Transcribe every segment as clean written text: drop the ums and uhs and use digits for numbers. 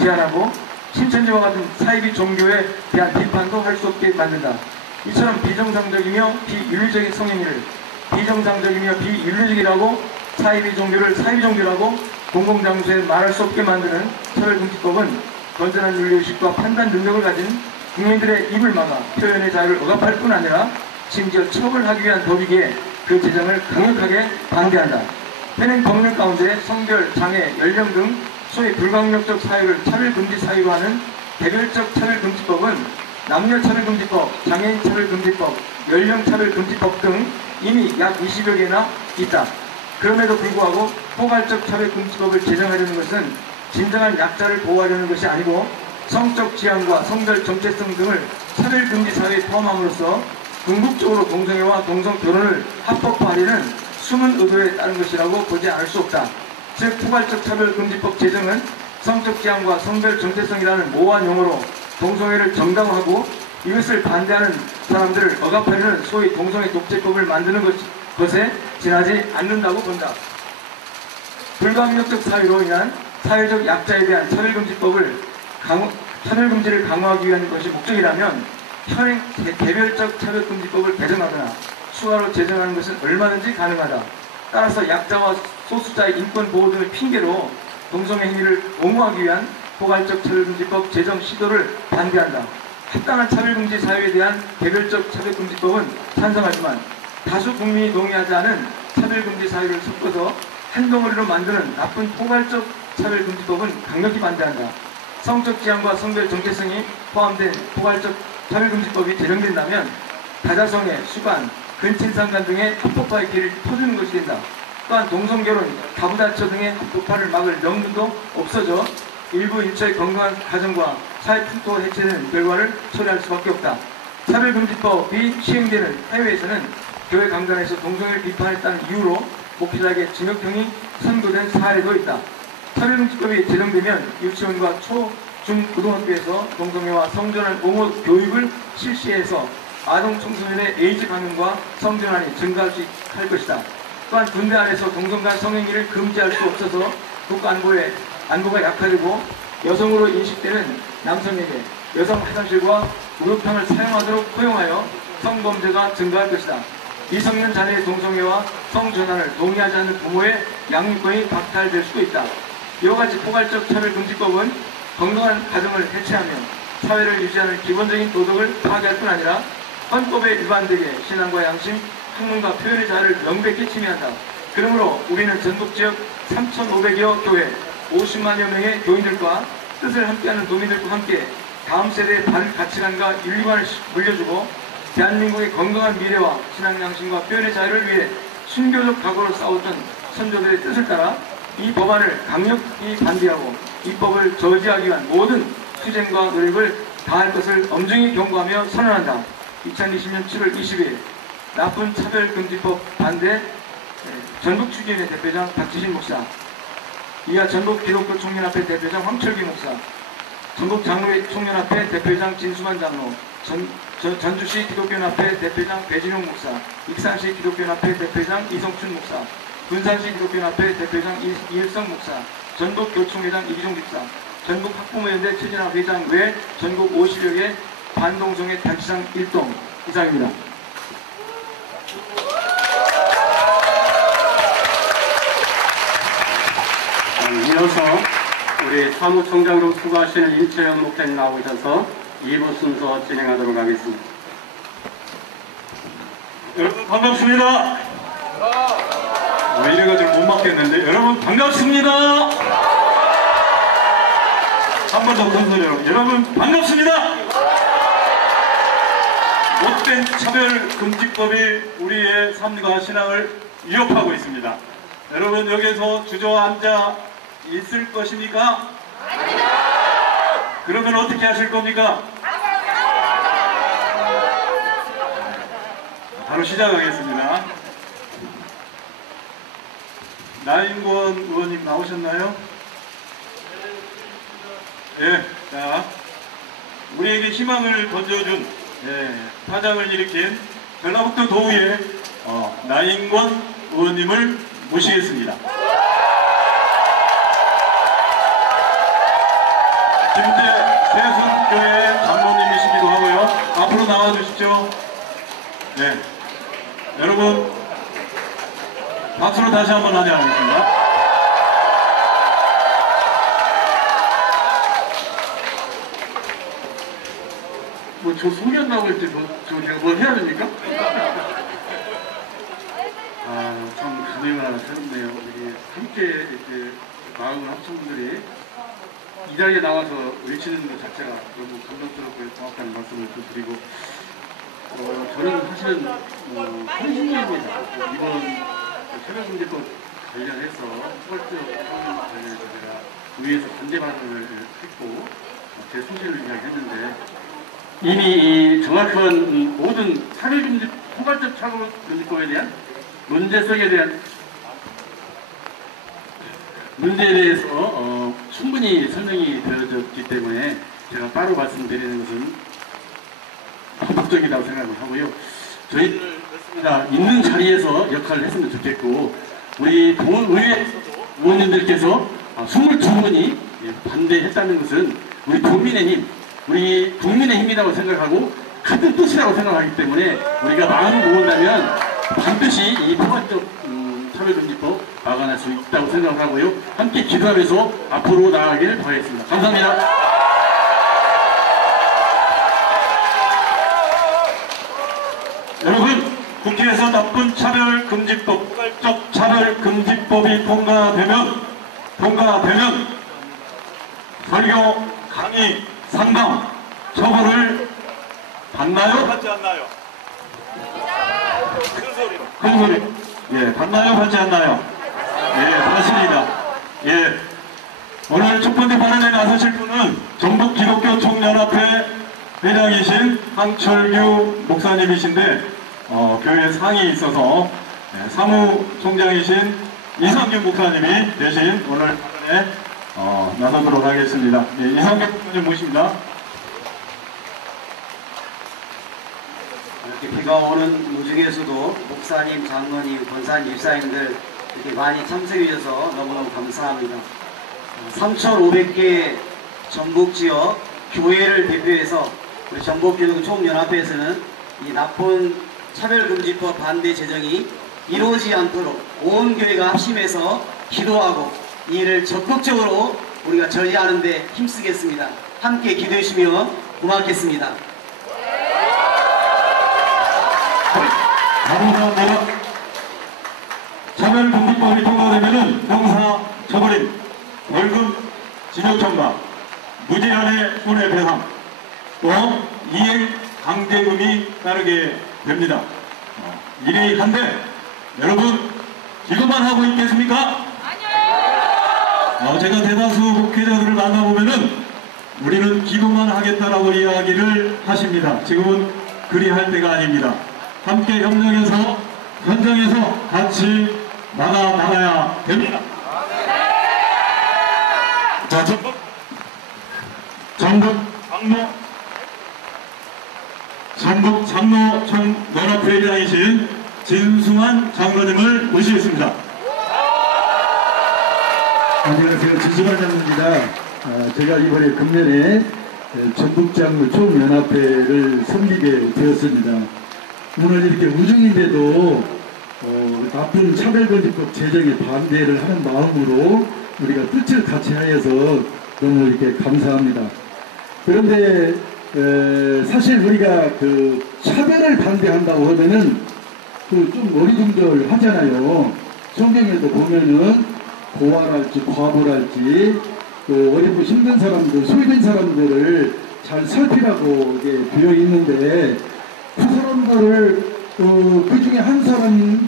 제한하고 신천지와 같은 사이비 종교에 대한 비판도 할 수 없게 만든다. 이처럼 비정상적이며 비윤리적인 성행위를 비정상적이며 비윤리적이라고 사이비 종교를 사이비 종교라고 공공장소에 말할 수 없게 만드는 차별금지법은 건전한 윤리의식과 판단 능력을 가진 국민들의 입을 막아 표현의 자유를 억압할 뿐 아니라 심지어 처벌하기 위한 법이기에 그 제정을 강력하게 반대한다. 현행 법률 가운데 성별, 장애, 연령 등 소위 불강력적 사유를 차별금지 사유로 하는 개별적 차별금지법은 남녀차별금지법, 장애인차별금지법, 연령차별금지법 등 이미 약 20여 개나 있다. 그럼에도 불구하고 포괄적 차별금지법을 제정하려는 것은 진정한 약자를 보호하려는 것이 아니고 성적 지향과 성별 정체성 등을 차별금지 사유에 포함함으로써 궁극적으로 동성애와 동성결혼을 합법화하려는 숨은 의도에 따른 것이라고 보지 않을 수 없다. 즉 포괄적 차별금지법 제정은 성적 지향과 성별 정체성이라는 모호한 용어로 동성애를 정당화하고 이것을 반대하는 사람들을 억압하려는 소위 동성애 독재법을 만드는 것에 지나지 않는다고 본다. 불강력적 사유로 인한 사회적 약자에 대한 차별금지를 강화하기 위한 것이 목적이라면 현행 개별적 차별금지법을 개정하거나 추가로 제정하는 것은 얼마든지 가능하다. 따라서 약자와 소수자의 인권 보호 등을 핑계로 동성애 행위를 옹호하기 위한 포괄적 차별금지법 제정 시도를 반대한다. 합당한 차별금지 사유에 대한 개별적 차별금지법은 찬성하지만 다수 국민이 동의하지 않은 차별금지 사유를 섞어서 한 덩어리로 만드는 나쁜 포괄적 차별금지법은 강력히 반대한다. 성적 지향과 성별 정체성이 포함된 포괄적 차별금지법이 제정된다면 다자성애, 수간, 근친상간 등의 합법화의 길을 터주는 것이 된다. 또한 동성결혼, 가부다처 등의 합법화를 막을 명분도 없어져 일부 일처의 건강한 가정과 사회 풍토가 해체되는 결과를 초래할 수밖에 없다. 차별금지법이 시행되는 해외에서는 교회 강단에서 동성애를 비판했다는 이유로 목회자에게 징역형이 선고된 사례도 있다. 차별금지법이 제정되면 유치원과 초, 중, 고등학교에서 동성애와 성전환 옹호 교육을 실시해서 아동 청소년의 에이즈 감염과 성전환이 증가할 수 할 것이다. 또한 군대 안에서 동성 간 성행위를 금지할 수 없어서 안보가 약화되고 여성으로 인식되는 남성에게 여성 화장실과 목욕탕을 사용하도록 허용하여 성범죄가 증가할 것이다. 미성년 자녀의 동성애와 성전환을 동의하지 않는 부모의 양육권이 박탈될 수도 있다. 이와 같이 포괄적 차별금지법은 건강한 가정을 해체하며 사회를 유지하는 기본적인 도덕을 파괴할 뿐 아니라 헌법에 위반되게 신앙과 양심, 학문과 표현의 자유를 명백히 침해한다. 그러므로 우리는 전국지역 3,500여 교회 50만여 명의 교인들과 뜻을 함께하는 도민들과 함께 다음 세대의 바른 가치관과 윤리관을 물려주고 대한민국의 건강한 미래와 신앙 양심과 표현의 자유를 위해 순교적 각오로 싸웠던 선조들의 뜻을 따라 이 법안을 강력히 반대하고 이 법을 저지하기 위한 모든 투쟁과 노력을 다할 것을 엄중히 경고하며 선언한다. 2020년 7월 20일 나쁜 차별금지법 반대 전국추기위원회 대표장 박지신 목사, 이하 전국기독교 총연합회 대표장 황철기 목사, 전국장로회 총연합회 대표장 진수만 장로, 전주시 기독교연합회 대표장 배진용 목사, 익산시 기독교연합회 대표장 이성춘 목사, 군산시 기독교연합회 대표장 이일성 목사, 전국교총회장 이기종 집사, 전국학부모연대 최진아 회장 외 전국 50여 개 반동성애 단체장 일동 이상입니다. 이어서 우리 사무총장으로 수고하시는 임채영 목사님 나오셔서 2부 순서 진행하도록 하겠습니다. 여러분 반갑습니다. 이래가지고 못 맞겠는데 여러분 반갑습니다. 한 번 더 큰 소리로 여러분 반갑습니다. 못된 차별금지법이 우리의 삶과 신앙을 위협하고 있습니다. 여러분 여기서 주저앉아 있을 것입니까? 그러면 어떻게 하실 겁니까? 바로 시작하겠습니다. 나인권 의원님 나오셨나요? 예, 자, 우리에게 희망을 던져준 파장을 일으킨 전라북도 도의회 나인권 의원님을 모시겠습니다. 네. 여러분, 박수로 다시 한번 환영하겠습니다. 뭐 저 소리 안 나고 있지 제가 뭘 해야 됩니까? 참 감회가 새롭네요. 우리 함께 이렇게 마음을 합친 분들이 이 자리에 나와서 외치는 것 자체가 너무 감동스럽고 고맙다는 말씀을 좀 드리고, 저는 사실은 헌신이고 이번 차별금지법 관련해서 후발적 처분 관련해서 제가 의회에서 반대 발언을 했고 제 소신을 이야기했는데, 이미 이 정확한 모든 차별금지 포괄적 차별금지법에 대한 문제성에 대한 문제에 대해서 충분히 설명이 되어졌기 때문에 제가 따로 말씀드리는 것은 합법적이라고 생각을 하고요. 저희들 그렇습니다. 있는 자리에서 역할을 했으면 좋겠고, 우리 동의회 의원님들께서 22분이 반대했다는 것은 우리 국민의힘, 우리 국민의 힘이라고 생각하고 같은 뜻이라고 생각하기 때문에 우리가 마음을 모은다면 반드시 이 포괄적 차별금지법 막아낼 수 있다고 생각하고요. 함께 기도하면서 앞으로 나아가길 바라겠습니다. 감사합니다. 여러분, 국회에서 나쁜 차별금지법, 포괄적 차별금지법이 통과되면 설교, 강의, 상담, 처벌을 받나요? 받지 않나요? 큰 소리. 예, 받나요? 받지 않나요? 예, 받습니다. 예. 오늘 첫 번째 발언에 나서실 분은 전북 기독교 총연합회 회장이신 황철규 목사님이신데, 교회 상이 있어서 사무총장이신 이상규 목사님이 대신 오늘 발언에 나서도록 하겠습니다. 예, 이상규 목사님 모십니다. 이렇게 비가 오는 무중에서도 목사님, 장로님, 권사님, 집사님들 이렇게 많이 참석해 주셔서 너무너무 감사합니다. 3,500개 전북 지역 교회를 대표해서 우리 전북기독교 총연합회에서는 이 나쁜 차별금지법 반대 제정이 이루어지지 않도록 온 교회가 합심해서 기도하고 이 일을 적극적으로 우리가 처리하는 데 힘쓰겠습니다. 함께 기도해 주시면 고맙겠습니다. 감사합니다. 차별금지법이 통과되면 형사 처벌인 벌금, 징역 처분, 무제한의 손해배상, 또 이행 강제금이 따르게 됩니다. 일이 한데 여러분 기도만 하고 있겠습니까? 아니요. 제가 대다수 목회자들을 만나보면은 우리는 기도만 하겠다라고 이야기를 하십니다. 지금은 그리할 때가 아닙니다. 함께 협력해서 현장에서 같이 나가야 됩니다. 자, 전북 장로총연합회장이신 진승환 장로님을 모시겠습니다. 안녕하세요. 진승환 장로입니다. 제가 이번에 금년에 전북장로총연합회를 섬기게 되었습니다. 오늘 이렇게 우중인데도 나쁜 차별금지법 제정에 반대를 하는 마음으로 우리가 뜻을 같이 하여서 너무 이렇게 감사합니다. 그런데 사실 우리가 그 차별을 반대한다고 하면은 그 좀 어리둥절하잖아요. 성경에도 보면은 고아랄지 과부랄지 또 어리고 힘든 사람들, 소외된 사람들을 잘 살피라고 이게 되어 있는데 그 사람들을 그 중에 한 사람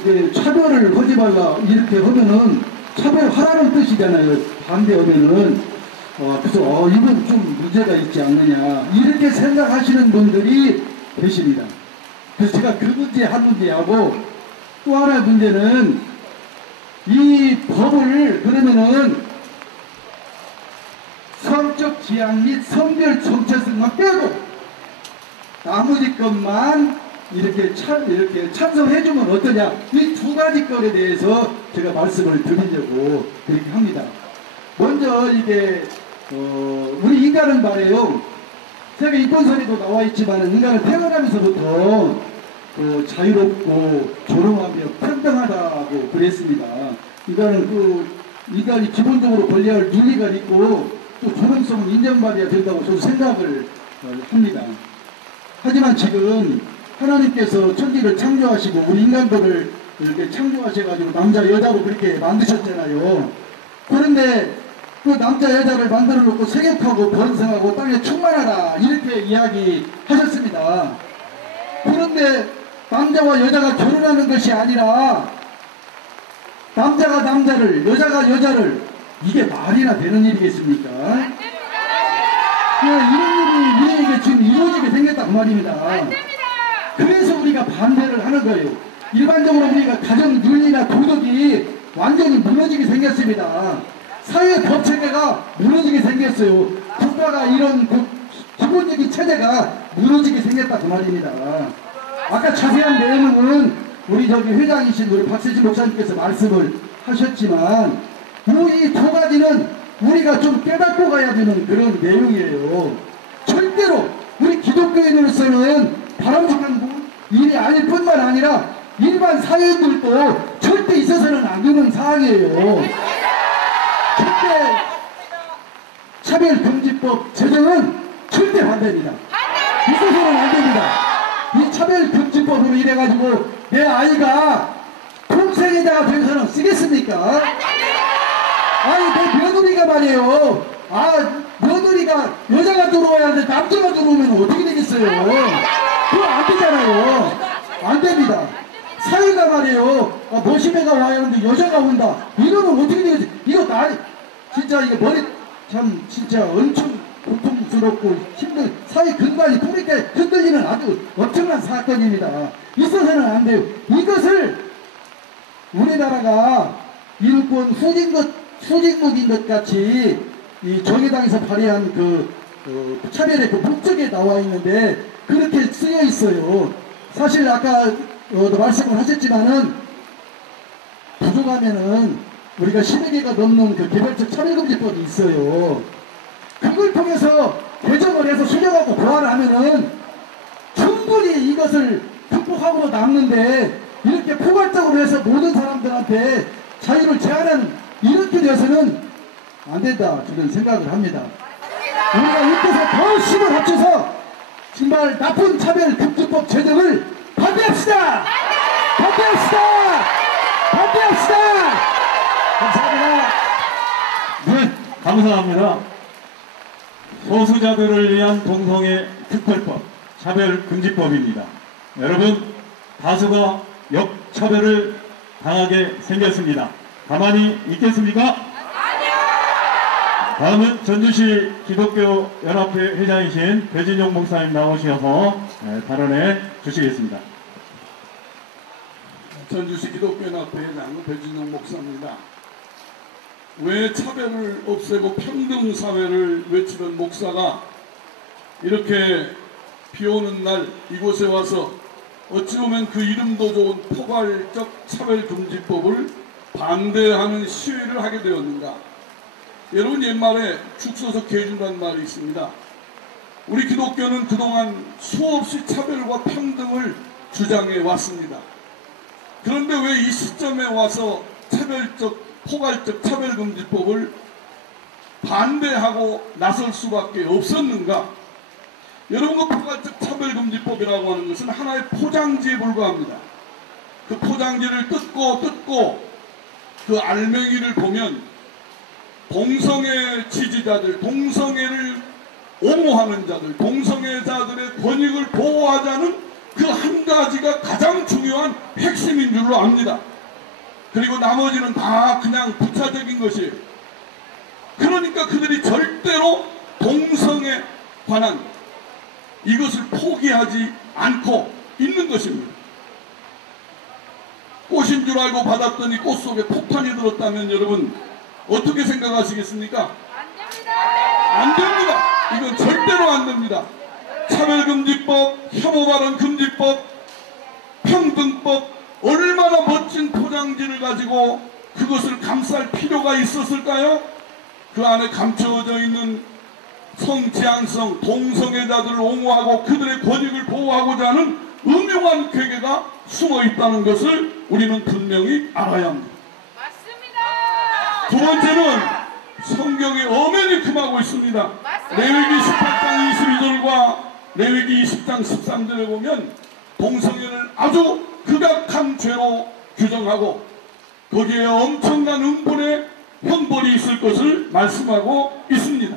이제 차별을 하지 말라 이렇게 하면은 차별하라는 뜻이잖아요. 반대하면은 그래서 이건 좀 문제가 있지 않느냐 이렇게 생각하시는 분들이 계십니다. 그래서 제가 그 문제 한 문제하고 또 하나의 문제는 이 법을 그러면은 성적 지향 및 성별 정체성만 빼고 나머지 것만 이렇게 찬성해주면 어떠냐 이 두 가지 것에 대해서 제가 말씀을 드리려고 그렇게 합니다. 먼저 이게 우리 인간은 말이에요. 세계 인권선에도 나와 있지만 인간은 태어나면서부터 자유롭고 존엄하며 평등하다고 그랬습니다. 인간이 기본적으로 권리할 윤리가 있고 또 존엄성은 인정받아야 된다고 저도 생각을 합니다. 하지만 지금 하나님께서 천지를 창조하시고 우리 인간들을 이렇게 창조하셔가지고 남자 여자로 그렇게 만드셨잖아요. 그런데 그 남자 여자를 만들어 놓고 세격하고 번성하고 땅에 충만하라 이렇게 이야기하셨습니다. 그런데 남자와 여자가 결혼하는 것이 아니라 남자가 남자를 여자가 여자를 이게 말이나 되는 일이겠습니까? 이런 일이 우리에게 지금 이루어지게 생겼다 그 말입니다. 그래서 우리가 반대를 하는 거예요. 일반적으로 우리가 가정 윤리나 도덕이 완전히 무너지게 생겼습니다. 사회 법체계가 무너지게 생겼어요. 국가가 이런 기본적인 체제가 무너지게 생겼다 그 말입니다. 아까 자세한 내용은 우리 회장이신 우리 박세진 목사님께서 말씀을 하셨지만 이 두 가지는 우리가 좀 깨닫고 가야 되는 그런 내용이에요. 절대로 우리 기독교인으로서는 바람직한 일이 아닐 뿐만 아니라 일반 사회인들도 절대 있어서는 안 되는 사항이에요. 절대 차별금지법 제정은 절대 반대입니다. 있어서는 안 됩니다. 이 차별금지법으로 이래가지고 내 아이가 동생에다가 돼서는 쓰겠습니까? 아니 내 며느리가 말이에요. 며느리가 여자가 들어와야 하는데 남자가 들어오면 어떻게 되겠어요? 그거 안 되잖아요. 안 됩니다. 사회가 말이에요. 머시매가 와야 하는데 여자가 온다. 이러면 어떻게 되겠지? 이거 진짜 이거 머리 참 진짜 엄청 고통스럽고 힘든 사회 근간이 뿌리게 흔들리는 아주 엄청난 사건입니다. 있어서는 안 돼요. 이것을 우리나라가 인권 후진국인 것 같이 이 정의당에서 발의한 차별의 목적에 나와 있는데 그렇게 쓰여 있어요. 사실 아까 말씀을 하셨지만은 부족하면은 우리가 12개가 넘는 개별적 차별금지법이 있어요. 그걸 통해서 개정을 해서 수정하고 보완을 하면은 충분히 이것을 극복하고 남는데 이렇게 포괄적으로 해서 모든 사람들한테 자유를 제한하는 이렇게 돼서는 안 된다 저는 생각을 합니다. 우리가 이때서 더 힘을 합쳐서 정말 나쁜 차별금지법 제정을 반대합시다! 반대합시다! 반대합시다! 감사합니다. 네, 감사합니다. 소수자들을 위한 동성애 특별법, 차별금지법입니다. 여러분, 다수가 역차별을 당하게 생겼습니다. 가만히 있겠습니까? 아니요! 다음은 전주시 기독교연합회 회장이신 배진용 목사님 나오셔서 발언해 주시겠습니다. 전주시 기독교연합회 회장 배진용 목사입니다. 왜 차별을 없애고 평등사회를 외치던 목사가 이렇게 비오는 날 이곳에 와서 어찌 보면 그 이름도 좋은 포괄적 차별금지법을 반대하는 시위를 하게 되었는가? 여러분 옛말에 죽 서서 개준다는 말이 있습니다. 우리 기독교는 그동안 수없이 차별과 평등을 주장해 왔습니다. 그런데 왜 이 시점에 와서 포괄적 차별금지법을 반대하고 나설 수밖에 없었는가? 여러분 그 포괄적 차별금지법이라고 하는 것은 하나의 포장지에 불과합니다. 그 포장지를 뜯고 그 알맹이를 보면 동성애 지지자들, 동성애를 옹호하는 자들, 동성애자들의 권익을 보호하자는 그 한 가지가 가장 중요한 핵심인 줄로 압니다. 그리고 나머지는 다 그냥 부차적인 것이에요. 그러니까 그들이 절대로 동성에 관한 이것을 포기하지 않고 있는 것입니다. 꽃인 줄 알고 받았더니 꽃 속에 폭탄이 들었다면 여러분 어떻게 생각하시겠습니까? 안 됩니다. 이건 절대로 안 됩니다. 차별금지법, 혐오발언금지법, 평등법 얼마나 멋진 포장지를 가지고 그것을 감쌀 필요가 있었을까요? 그 안에 감춰져 있는 성지향성, 동성애자들을 옹호하고 그들의 권익을 보호하고자 하는 음흉한 괴계가 숨어 있다는 것을 우리는 분명히 알아야 합니다. 맞습니다. 두 번째는 성경에 엄연히 금하고 있습니다. 레위기 18장 22절과 레위기 20장 13절에 보면 동성애를 아주 극악한 죄로 규정하고 거기에 엄청난 음본의 형벌이 있을 것을 말씀하고 있습니다.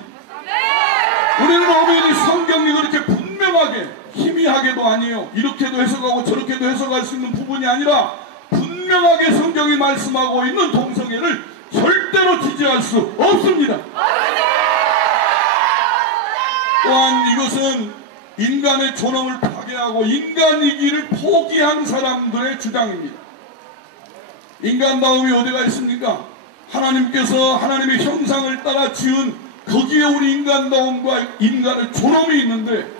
우리는 엄연히 성경이 그렇게 분명하게 희미하게도 아니에요. 이렇게도 해석하고 저렇게도 해석할 수 있는 부분이 아니라 분명하게 성경이 말씀하고 있는 동성애를 절대로 지지할 수 없습니다. 또한 이것은 인간의 존엄을 파괴하고 인간이기를 포기한 사람들의 주장입니다. 인간다움이 어디가 있습니까? 하나님께서 하나님의 형상을 따라 지은 거기에 우리 인간다움과 인간의 존엄이 있는데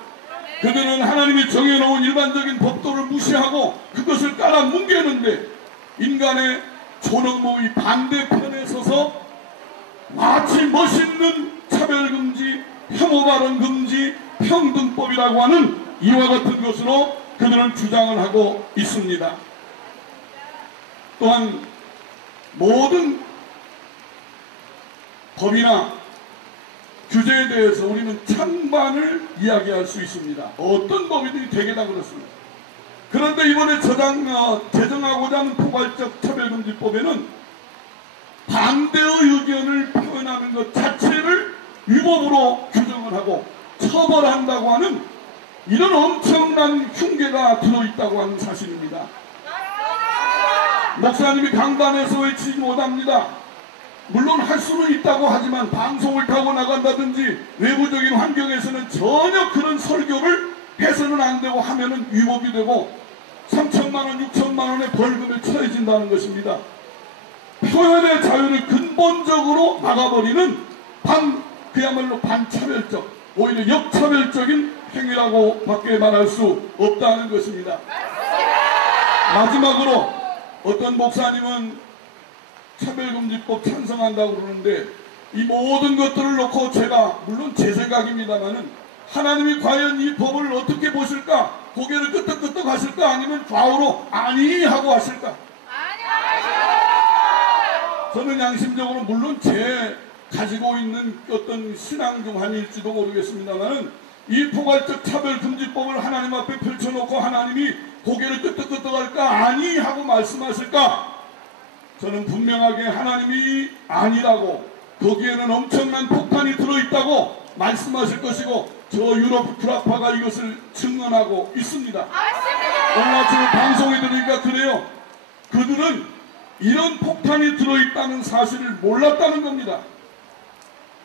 그들은 하나님이 정해놓은 일반적인 법도를 무시하고 그것을 깔아 뭉개는데 인간의 존엄의 반대편에 서서 마치 멋있는 차별금지, 혐오 발언 금지, 평등법이라고 하는 이와 같은 것으로 그들은 주장을 하고 있습니다. 또한 모든 법이나 규제에 대해서 우리는 찬반을 이야기할 수 있습니다. 어떤 법이든지 되게 다 그렇습니다. 그런데 이번에 제정하고자 하는 포괄적 차별금지법에는 반대의 의견을 표현하는 것 자체를 위법으로 규정을 하고 처벌한다고 하는 이런 엄청난 흉계가 들어있다고 하는 사실입니다. 목사님이 강단에서 외치지 못합니다. 물론 할 수는 있다고 하지만 방송을 타고 나간다든지 외부적인 환경에서는 전혀 그런 설교를 해서는 안 되고 하면은 위법이 되고 3천만 원, 6천만 원의 벌금에 처해진다는 것입니다. 표현의 자유를 근본적으로 막아버리는 그야말로 반차별적, 오히려 역차별적인 행위라고 밖에 말할 수 없다는 것입니다. 마지막으로 어떤 목사님은 차별금지법 찬성한다고 그러는데 이 모든 것들을 놓고 제가 물론 제 생각입니다만은 하나님이 과연 이 법을 어떻게 보실까? 고개를 끄덕끄덕 하실까? 아니면 좌우로 아니 하고 하실까? 저는 양심적으로 물론 제 가지고 있는 어떤 신앙 중 한일지도 모르겠습니다만은 이 포괄적 차별금지법을 하나님 앞에 펼쳐놓고 하나님이 고개를 끄덕끄덕 할까? 아니 하고 말씀하실까? 저는 분명하게 하나님이 아니라고 거기에는 엄청난 폭탄이 들어있다고 말씀하실 것이고 저 유럽 불화파가 이것을 증언하고 있습니다. 오늘 아침에 방송에 들으니까 그래요. 그들은 이런 폭탄이 들어있다는 사실을 몰랐다는 겁니다.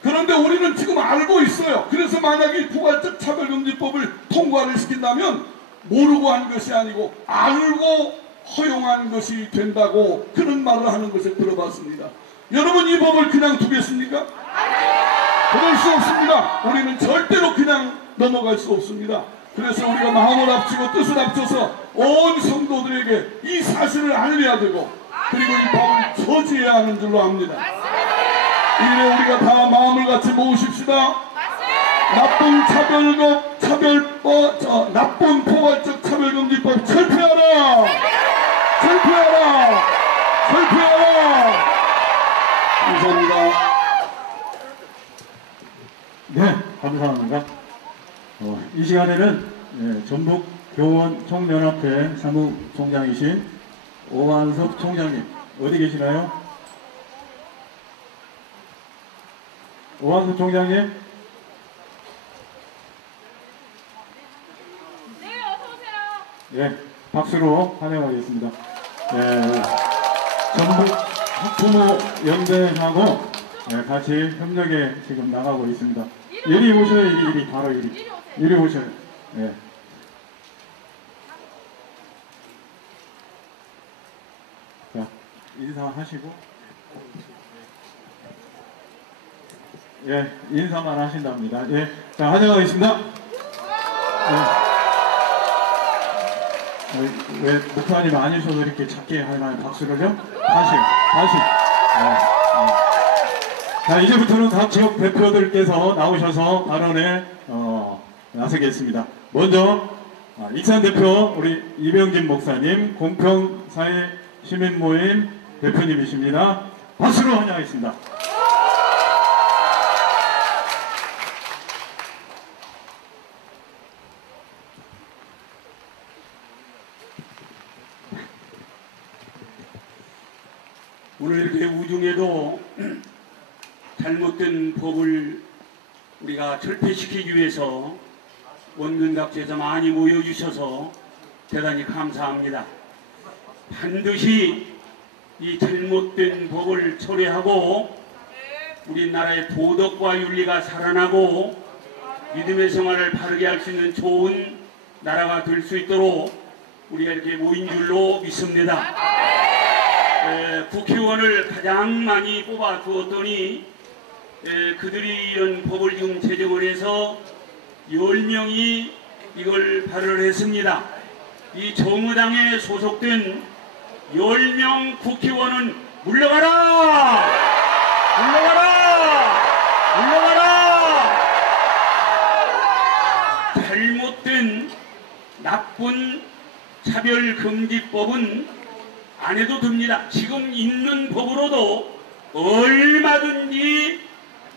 그런데 우리는 지금 알고 있어요. 그래서 만약에 포괄적 차별금지법을 통과를 시킨다면 모르고 한 것이 아니고 알고 허용한 것이 된다고 그런 말을 하는 것을 들어봤습니다. 여러분 이 법을 그냥 두겠습니까? 그럴 수 없습니다. 우리는 절대로 그냥 넘어갈 수 없습니다. 그래서 우리가 마음을 합치고 뜻을 합쳐서 온 성도들에게 이 사실을 알려야 되고 그리고 이 법을 저지해야 하는 줄로 압니다. 이래 우리가 다 마음을 같이 모으십시다. 나쁜 나쁜 포괄적 차별금지법 철폐하라! 철폐하라! 철폐하라! 감사합니다. 네, 감사합니다. 이 시간에는 전북 교원 총연합회 사무총장이신 오한섭 총장님 어디 계시나요? 오한섭 총장님? 네, 어서 오세요. 네, 박수로 환영하겠습니다. 네, 전북 학부모 연대하고 같이 협력에 지금 나가고 있습니다. 이리 오셔요, 이리 바로 이리. 이리 오셔요. 네. 자, 인사하시고. 예, 인사만 하신답니다. 예, 자, 환영하겠습니다. 왜 목사님 아니셔도 이렇게 작게 하나요? 박수를요? 다시. 자, 이제부터는 각 지역 대표들께서 나오셔서 발언에 나서겠습니다. 먼저 익산 대표 우리 이병진 목사님, 공평사회 시민모임 대표님이십니다. 박수로 환영하겠습니다. 오늘 이렇게 우중에도 잘못된 법을 우리가 철폐시키기 위해서 원근 각지에서 많이 모여주셔서 대단히 감사합니다. 반드시 이 잘못된 법을 철회하고 우리나라의 도덕과 윤리가 살아나고 믿음의 생활을 바르게 할 수 있는 좋은 나라가 될 수 있도록 우리가 이렇게 모인 줄로 믿습니다. 국회의원을 가장 많이 뽑아 주었더니 그들이 이런 법을 지금 제정을 해서 10명이 이걸 발의를 했습니다. 이 정의당에 소속된 10명 국회의원은 물러가라! 물러가라! 물러가라! 잘못된 나쁜 차별금지법은 안 해도 됩니다. 지금 있는 법으로도 얼마든지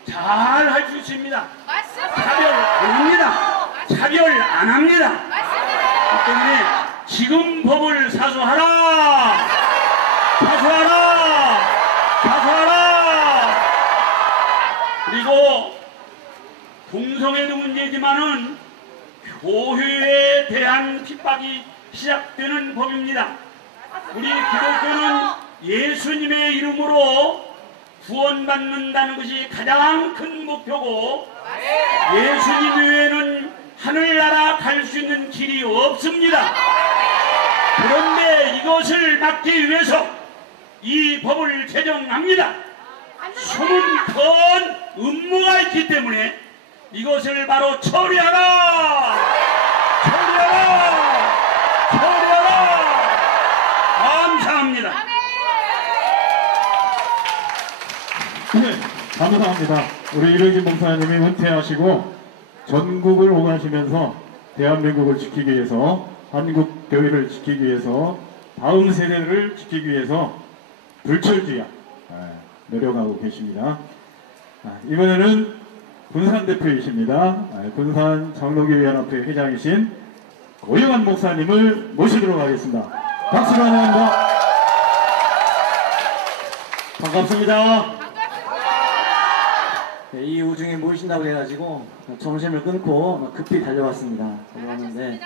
잘 할 수 있습니다. 맞습니다. 차별 안 합니다. 차별 안 합니다. 맞습니다. 그 때문에 지금 법을 사수하라! 사수하라! 사수하라! 그리고 동성애도 문제지만은 교회에 대한 핍박이 시작되는 법입니다. 우리 기독교는 예수님의 이름으로 구원받는다는 것이 가장 큰 목표고 예수님 외에는 하늘나라 갈 수 있는 길이 없습니다. 그런데 이것을 막기 위해서 이 법을 제정합니다. 숨은 큰 음모가 있기 때문에 이것을 바로 처리하라! 처리하라! 처리하라! 감사합니다. 네, 감사합니다. 우리 이병진 목사님이 은퇴하시고 전국을 오가시면서 대한민국을 지키기 위해서, 한국 교회를 지키기 위해서, 다음 세대를 지키기 위해서 불철주야 노력하고 계십니다. 이번에는 군산 대표이십니다. 군산 장로교연합회 회장이신 고영환 목사님을 모시도록 하겠습니다. 박수로 환영합니다. 반갑습니다. 네, 이 우중에 모이신다고 해가지고 점심을 끊고 급히 달려왔습니다. 달려왔는데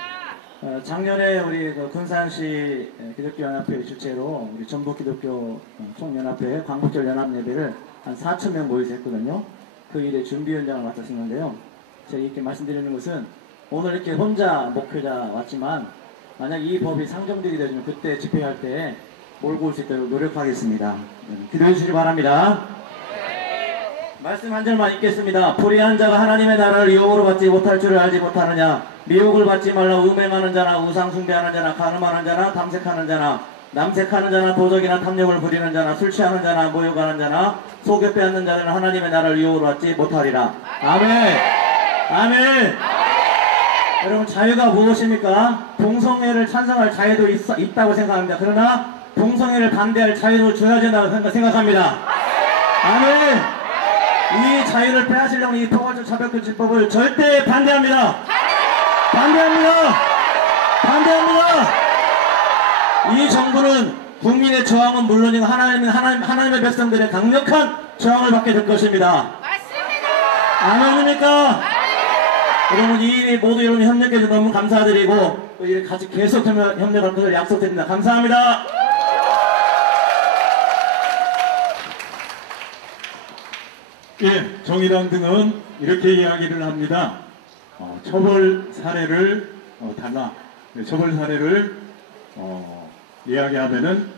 작년에 우리 군산시 기독교연합회 주최로 우리 전북기독교 총연합회 광복절 연합 예배를 한 4,000명 모여서 했거든요. 그 일의 준비위원장을 맡았었는데요. 제가 이렇게 말씀드리는 것은 오늘 이렇게 혼자 목회자 왔지만 만약 이 법이 상정되게 되면 그때 집회할 때 몰고 올 수 있도록 노력하겠습니다. 기도해 주시기 바랍니다. 말씀 한 절만 읽겠습니다. 불의한 자가 하나님의 나라를 유혹으로 받지 못할 줄을 알지 못하느냐. 미혹을 받지 말라. 음행하는 자나 우상 숭배하는 자나 간음하는 자나 탐색하는 자나 남색하는 자나 도적이나 탐욕을 부리는 자나 술 취하는 자나 모욕하는 자나 속여 빼앗는 자는 하나님의 나라를 유혹으로 받지 못하리라. 아멘. 아멘. 여러분 자유가 무엇입니까? 동성애를 찬성할 자유도 있다고 생각합니다. 그러나 동성애를 반대할 자유도 줘야 된다고 생각합니다. 아멘. 이 자유를 빼앗으려는 이 포괄적 차별금지법을 절대 반대합니다. 반대합니다. 반대합니다. 이 정부는 국민의 저항은 물론이고 하나님의 백성들의 강력한 저항을 받게 될 것입니다. 맞습니다. 아멘입니까? 여러분 이 일에 모두 여러분 협력해 주셔서 너무 감사드리고 또 이렇게 같이 계속 협력할 것을 약속드립니다. 감사합니다. 예, 정의당 등은 이렇게 이야기를 합니다. 처벌 사례를 달라. 처벌 사례를 이야기하면은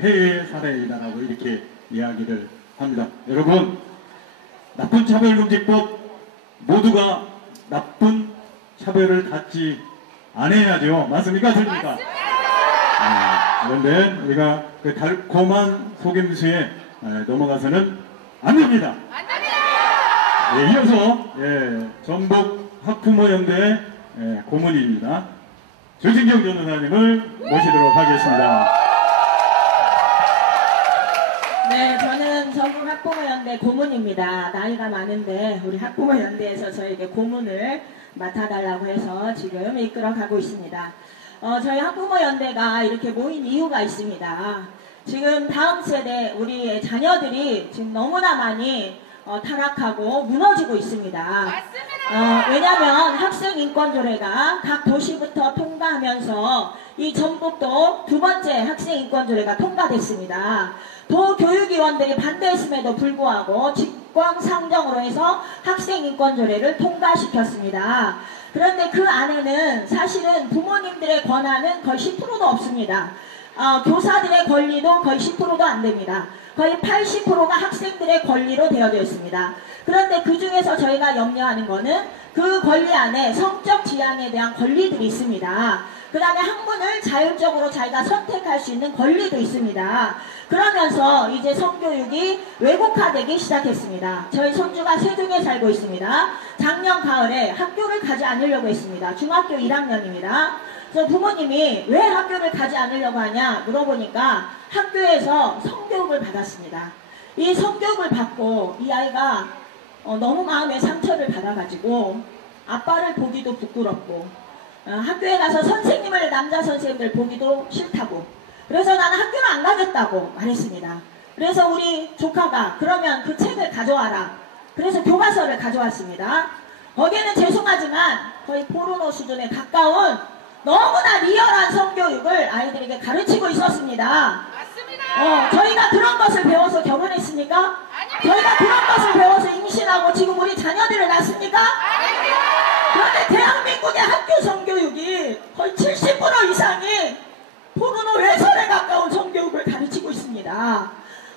해외 사례이다라고 이렇게 이야기를 합니다. 여러분, 나쁜 차별금지법 모두가 나쁜 차별을 갖지 않아야죠. 맞습니까? 틀립니까? 그런데 우리가 그 달콤한 속임수에 넘어가서는 안 됩니다. 안 됩니다. 이어서 전북 학부모연대 고문입니다. 조진경 변호사님을 모시도록 하겠습니다. 네, 저는 전국학부모연대 고문입니다. 나이가 많은데 우리 학부모연대에서 저에게 고문을 맡아달라고 해서 지금 이끌어가고 있습니다. 저희 학부모연대가 이렇게 모인 이유가 있습니다. 지금 다음 세대 우리 자녀들이 지금 너무나 많이 타락하고 무너지고 있습니다. 왜냐하면 학생인권조례가 각 도시부터 통과하면서 이 전북도 두 번째 학생인권조례가 통과됐습니다. 도교육위원들이 반대했음에도 불구하고 직권상정으로 해서 학생인권조례를 통과시켰습니다. 그런데 그 안에는 사실은 부모님들의 권한은 거의 10%도 없습니다. 교사들의 권리도 거의 10%도 안 됩니다. 거의 80%가 학생들의 권리로 되어져 있습니다. 그런데 그 중에서 저희가 염려하는 거는 그 권리 안에 성적 지향에 대한 권리들이 있습니다. 그 다음에 학문을 자율적으로 자기가 선택할 수 있는 권리도 있습니다. 그러면서 이제 성교육이 왜곡화되기 시작했습니다. 저희 손주가 세종에 살고 있습니다. 작년 가을에 학교를 가지 않으려고 했습니다. 중학교 1학년입니다. 그래서 부모님이 왜 학교를 가지 않으려고 하냐 물어보니까 학교에서 성교육을 받았습니다. 이 성교육을 받고 이 아이가 너무 마음에 상처를 받아가지고 아빠를 보기도 부끄럽고 학교에 가서 선생님을 남자 선생님들 보기도 싫다고 그래서 나는 학교를 안 가겠다고 말했습니다. 그래서 우리 조카가 그러면 그 책을 가져와라. 그래서 교과서를 가져왔습니다. 거기에는 죄송하지만 거의 포르노 수준에 가까운 너무나 리얼한 성교육을 아이들에게 가르치고 있었습니다. 맞습니다. 저희가 그런 것을 배워서 결혼했습니까? 아닙니다. 저희가 그런 것을 배워서 임신하고 지금 우리 자녀들을 낳습니까? 아닙니다. 그런데 대한민국의 학교 성교육이 거의 70% 이상이 포르노 외설에 가까운 성교육을 가르치고 있습니다.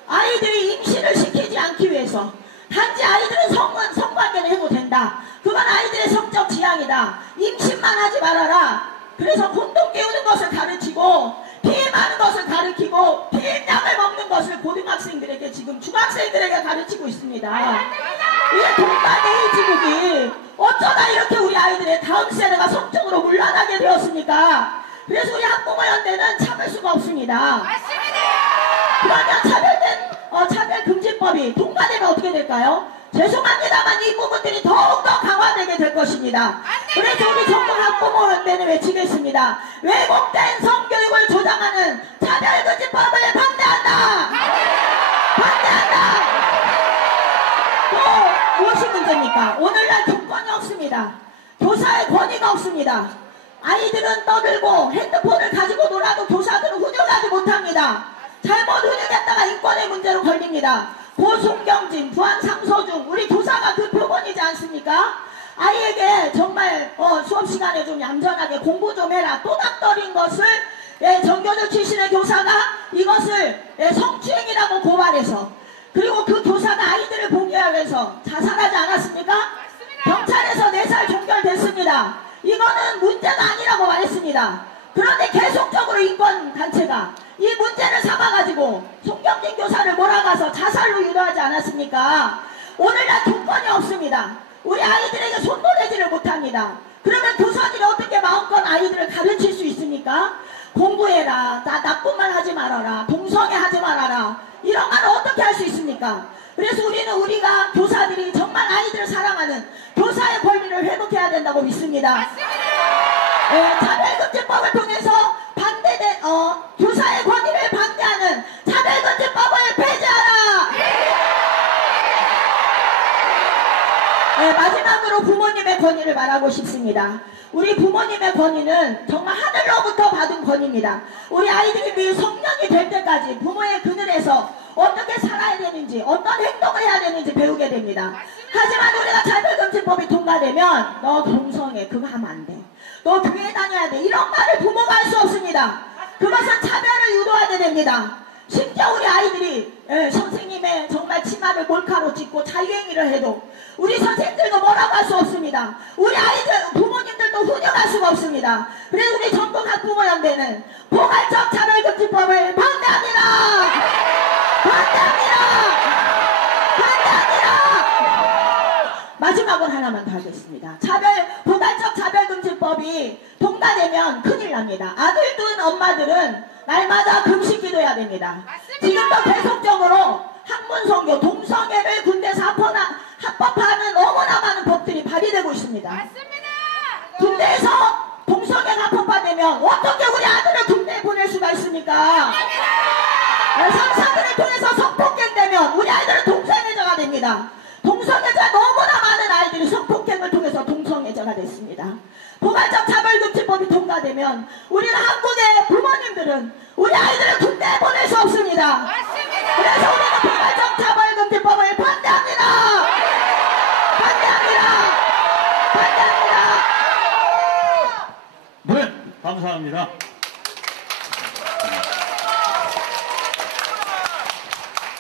아이들이 임신을 시키지 않기 위해서 단지 아이들은 성관계는 해도 된다. 그건 아이들의 성적 지향이다. 임신만 하지 말아라. 그래서 콘돔 끼우는 것을 가르치고 피임하는 것을 가르치고 피임약을 먹는 것을 고등학생들에게 지금 중학생들에게 가르치고 있습니다. 이게 동반의 지국이 어쩌다 이렇게 우리 아이들의 다음 세대가 성적으로 문란하게 되었습니까? 그래서 우리 학부모연대는 참을 수가 없습니다. 맞습니다. 그러면 차별금지법이 통과되면 어떻게 될까요? 죄송합니다만 이 부분들이 더욱더 강화되게 될 것입니다. 그래서 우리 전국 학부모연대는 외치겠습니다. 왜곡된 성교육을 조장하는 차별금지법을 반대한다! 반대한다! 또 무엇이 문제입니까? 오늘날 교권이 없습니다. 교사의 권위가 없습니다. 아이들은 떠들고 핸드폰을 가지고 놀아도 교사들은 훈육하지 못합니다. 잘못 훈육했다가 인권의 문제로 걸립니다. 고송경진, 부안상소중 우리 교사가 그 표본이지 않습니까? 아이에게 정말 수업 시간에 좀 얌전하게 공부 좀 해라. 또닥거린 것을 전교조 출신의 교사가 이것을 성추행이라고 고발해서 그리고 그 교사가 아이들을 보게 하면서 자살하지 않았습니까? 경찰에서 4살 종결됐습니다. 이거는 문제가 아니라고 말했습니다. 그런데 계속적으로 인권단체가 이 문제를 삼아가지고 송경진 교사를 몰아가서 자살로 유도하지 않았습니까? 오늘날 교권이 없습니다. 우리 아이들에게 손보내지를 못합니다. 그러면 교사들이 어떻게 마음껏 아이들을 가르칠 수 있습니까? 공부해라, 나쁜 말 하지 말아라, 동성애 하지 말아라 이런 말을 어떻게 할 수 있습니까? 그래서 우리가 교사들이 정말 아이들을 사랑하는 교사의 권리를 회복해야 된다고 믿습니다. 차별금지법을 통해서 교사의 권위를 반대하는 차별금지법을 폐지하라! 마지막으로 부모님의 권위를 말하고 싶습니다. 우리 부모님의 권위는 정말 하늘로부터 받은 권위입니다. 우리 아이들이 미리 성년이 될 때까지 부모의 그늘에서 어떻게 살아야 되는지 어떤 행동을 해야 되는지 배우게 됩니다. 하지만 우리가 차별금지법이 통과되면 너 동성애 그거 하면 안 돼. 너 교회 다녀야 돼. 이런 말을 부모가 할 수 없습니다. 그것은 차별을 유도하게 됩니다. 심지어 우리 아이들이 선생님의 정말 치마를 몰카로 찍고 자유행위를 해도 우리 선생님들도 뭐라고 할 수 없습니다. 우리 아이들 부모님들도 훈육할 수가 없습니다. 그래서 우리 전국 학부모연대는 포괄적 차별금지법을 반대합니다. 반대합니다. 반대합니다. 마지막으로 하나만 더 하겠습니다. 포괄적 차별금지법 금지법이 통과되면 큰일 납니다. 아들 둔 엄마들은 날마다 금식 기도해야 됩니다. 지금도 계속적으로 학문성교, 동성애를 군대에서 합법화하는 너무나 많은 법들이 발의되고 있습니다. 맞습니다. 군대에서 동성애가 합법화되면 어떻게 우리 아들을 군대에 보낼 수가 있습니까? 상사들을 통해서 성폭행되면 우리 아이들은 동성애자가 됩니다. 동성애자 너무나 많은 아이들이 성폭행을 통해서 동성애자가 됐습니다. 포괄적 차별금지법이 통과되면 우리는 한국의 부모님들은 우리 아이들을 군대에 보낼 수 없습니다. 맞습니다. 그래서 우리는 포괄적 차별금지법을 반대합니다. 네, 감사합니다.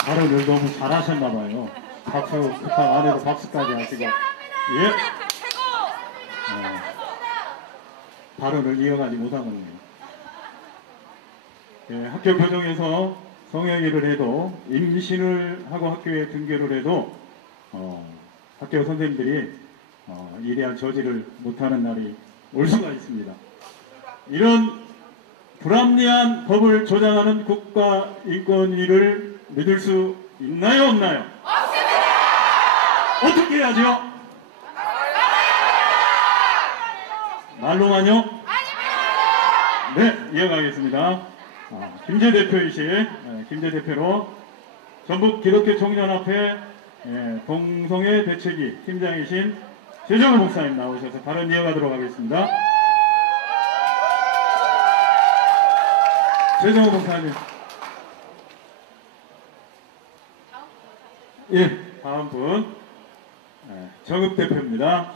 발언을 너무 잘하셨나봐요. 박수 부탁 안 해도 박수까지 하시고. 예. 발언을 이어가지 못하거든요. 예, 학교 교정에서 성행위를 해도 임신을 하고 학교에 등교를 해도 학교 선생님들이 이래한 저지를 못하는 날이 올 수가 있습니다. 이런 불합리한 법을 조장하는 국가인권위를 믿을 수 있나요, 없나요? 없습니다. 어떻게 해야죠? 말로만요? 네, 이어가겠습니다. 김재 대표이신 김재 대표로 전북 기독교 청년합회 동성애 대책위 팀장이신 최정우 목사님 나오셔서 발언 이어가도록 하겠습니다. 최정우 목사님. 예, 다음 분 정읍 대표입니다.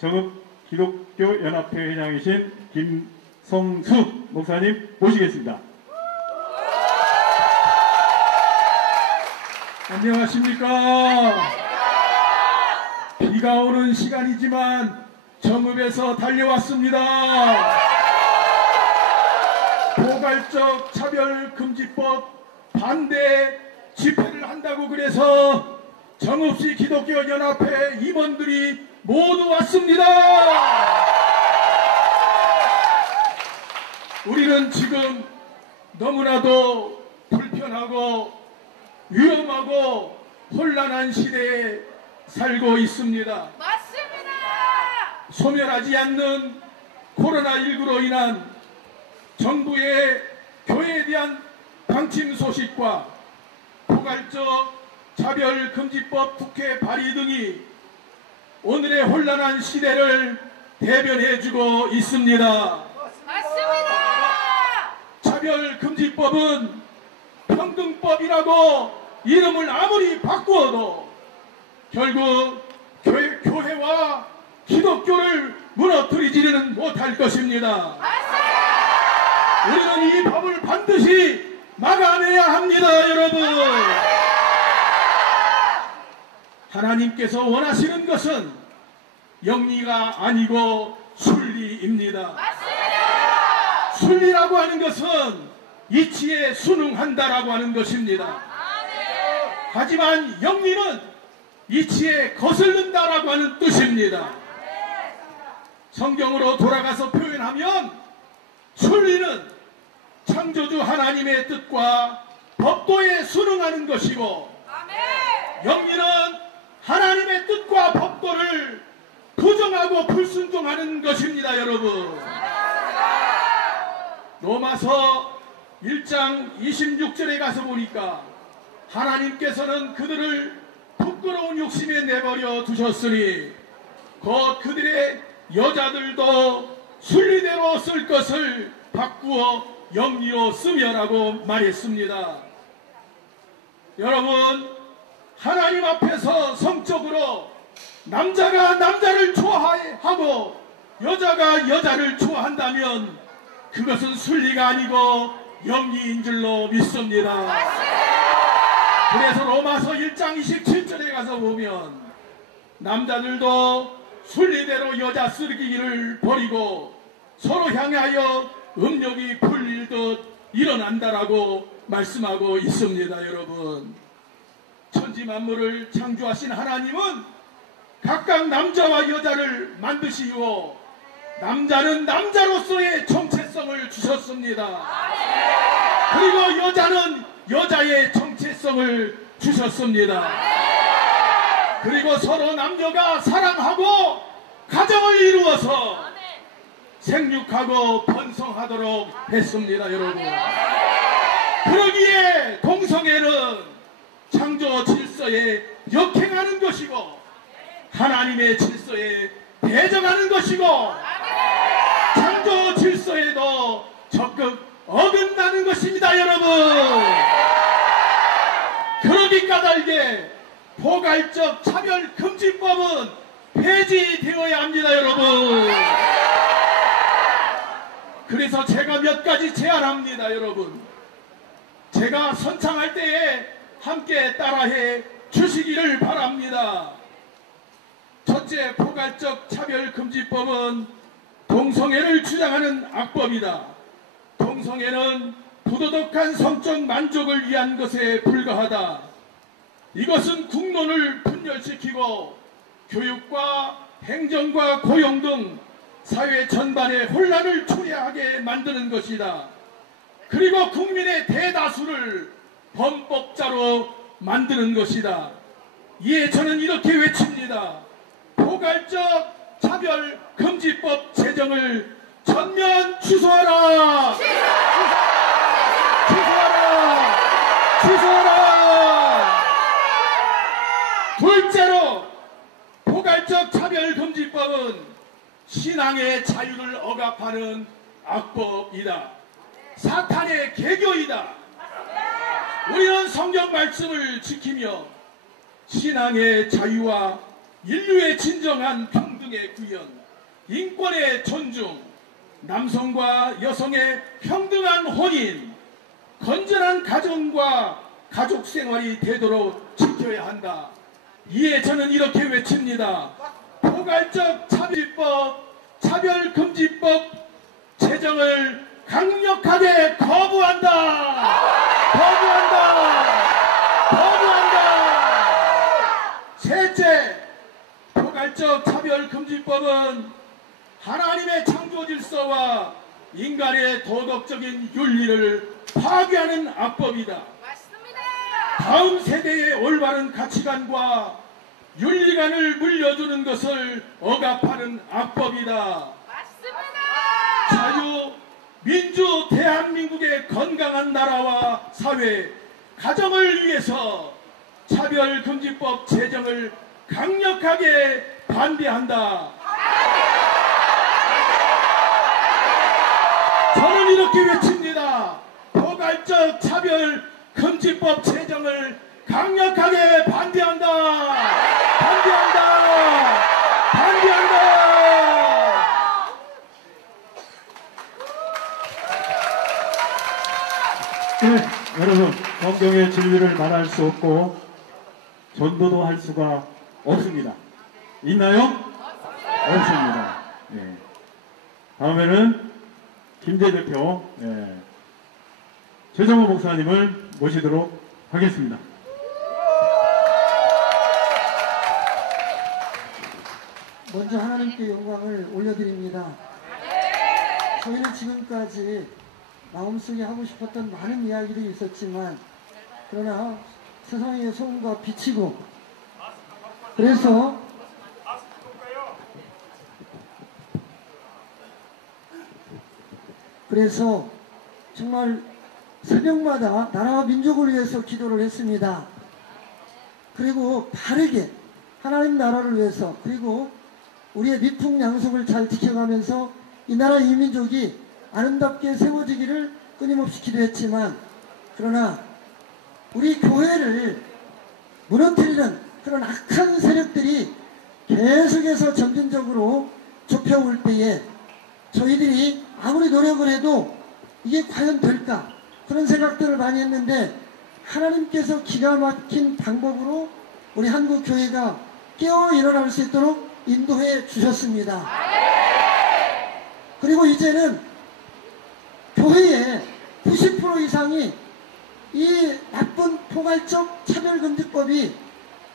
정읍 기독교 연합회 회장이신 김성수 목사님 모시겠습니다. 안녕하십니까. 비가 오는 시간이지만 정읍에서 달려왔습니다. 포괄적 차별금지법 반대 집회를 한다고 그래서 정읍시 기독교 연합회 임원들이 모두 왔습니다. 우리는 지금 너무나도 불편하고 위험하고 혼란한 시대에 살고 있습니다. 맞습니다. 소멸하지 않는 코로나19로 인한 정부의 교회에 대한 방침 소식과 포괄적 차별금지법 국회 발의 등이 오늘의 혼란한 시대를 대변해주고 있습니다. 맞습니다. 차별금지법은 평등법이라고 이름을 아무리 바꾸어도 결국 교회와 기독교를 무너뜨리지는 못할 것입니다. 우리는 이 법을 반드시 막아내야 합니다, 여러분. 하나님께서 원하시는 것은 영리가 아니고 순리입니다. 순리라고 하는 것은 이치에 순응한다라고 하는 것입니다. 하지만 영리는 이치에 거슬른다라고 하는 뜻입니다. 성경으로 돌아가서 표현하면 순리는 창조주 하나님의 뜻과 법도에 순응하는 것이고 영리는 하나님의 뜻과 법도를 부정하고 불순종하는 것입니다, 여러분. 로마서 1장 26절에 가서 보니까 하나님께서는 그들을 부끄러운 욕심에 내버려 두셨으니 곧 그들의 여자들도 순리대로 쓸 것을 바꾸어 영리로 쓰며라고 말했습니다. 여러분, 하나님 앞에서 성적으로 남자가 남자를 좋아하고 여자가 여자를 좋아한다면 그것은 순리가 아니고 영리인 줄로 믿습니다. 그래서 로마서 1장 27절에 가서 보면 남자들도 순리대로 여자 쓰기를 버리고 서로 향하여 음욕이 풀릴듯 일어난다라고 말씀하고 있습니다. 여러분, 천지 만물을 창조하신 하나님은 각각 남자와 여자를 만드시고 남자는 남자로서의 정체성을 주셨습니다. 그리고 여자는 여자의 정체성을 주셨습니다. 그리고 서로 남녀가 사랑하고 가정을 이루어서 생육하고 번성하도록 했습니다, 여러분. 그러기에 동성애는 창조 질서에 역행하는 것이고 하나님의 질서에 대적하는 것이고 창조 질서에도 적극 어긋나는 것입니다, 여러분. 그러기 까닭에 포괄적 차별금지법은 폐지되어야 합니다, 여러분. 그래서 제가 몇 가지 제안합니다, 여러분. 제가 선창할 때에 함께 따라해 주시기를 바랍니다. 첫째, 포괄적 차별금지법은 동성애를 주장하는 악법이다. 동성애는 부도덕한 성적 만족을 위한 것에 불과하다. 이것은 국론을 분열시키고 교육과 행정과 고용 등 사회 전반에 혼란을 초래하게 만드는 것이다. 그리고 국민의 대다수를 범법자로 만드는 것이다. 이에 저는 이렇게 외칩니다. 포괄적 차별금지법 제정을 전면 취소하라! 취소하라! 취소하라! 둘째로, 포괄적 차별금지법은 신앙의 자유를 억압하는 악법이다. 사탄의 개교이다. 우리는 성경 말씀을 지키며 신앙의 자유와 인류의 진정한 평등의 구현, 인권의 존중, 남성과 여성의 평등한 혼인, 건전한 가정과 가족 생활이 되도록 지켜야 한다. 이에 저는 이렇게 외칩니다. 포괄적 차별금지법 제정을 강력하게 거부한다. 거부한다. 거부한다. 셋째, 포괄적 차별금지법은 하나님의 창조 질서와 인간의 도덕적인 윤리를 파괴하는 악법이다. 다음 세대의 올바른 가치관과 윤리관을 물려주는 것을 억압하는 악법이다. 자유, 민주 대한민국의 건강한 나라와 사회, 가정을 위해서 차별금지법 제정을 강력하게 반대한다. 저는 이렇게 외칩니다. 포괄적 차별금지법 제정을 강력하게 반대한다. 반대한다. 반대한다. 네, 여러분, 성경의 진리를 말할 수 없고 전도도 할 수가 없습니다. 있나요? 없습니다. 네. 다음에는 김재 대표, 최정호 목사님을 모시도록 하겠습니다. 먼저 하나님께 영광을 올려드립니다. 저희는 지금까지 마음속에 하고 싶었던 많은 이야기들이 있었지만 그러나 세상의 소음과 비치고 그래서 정말 새벽마다 나라와 민족을 위해서 기도를 했습니다. 그리고 바르게 하나님 나라를 위해서 그리고 우리의 미풍양속을 잘 지켜가면서 이 나라 이 민족이 아름답게 세워지기를 끊임없이 기도했지만 그러나 우리 교회를 무너뜨리는 그런 악한 세력들이 계속해서 점진적으로 좁혀올 때에 저희들이 아무리 노력을 해도 이게 과연 될까 그런 생각들을 많이 했는데 하나님께서 기가 막힌 방법으로 우리 한국교회가 깨어 일어날 수 있도록 인도해 주셨습니다. 그리고 이제는 교회의 90% 이상이 이 나쁜 포괄적 차별금지법이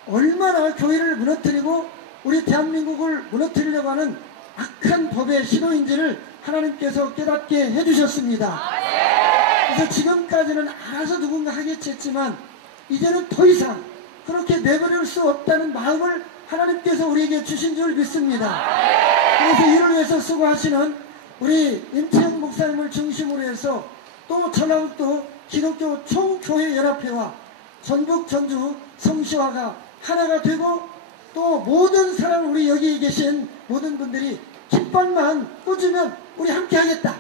얼마나 교회를 무너뜨리고 우리 대한민국을 무너뜨리려고 하는 악한 법의 시도인지를 하나님께서 깨닫게 해주셨습니다. 그래서 지금까지는 알아서 누군가 하겠지 했지만 이제는 더 이상 그렇게 내버릴 수 없다는 마음을 하나님께서 우리에게 주신 줄 믿습니다. 그래서 이를 위해서 수고하시는 우리 임채영 목사님을 중심으로 해서 또 전라북도 기독교 총교회연합회와 전북 전주 성시화가 하나가 되고 또 모든 사람 우리 여기 계신 모든 분들이 깃발만 꽂으면 우리 함께 하겠다.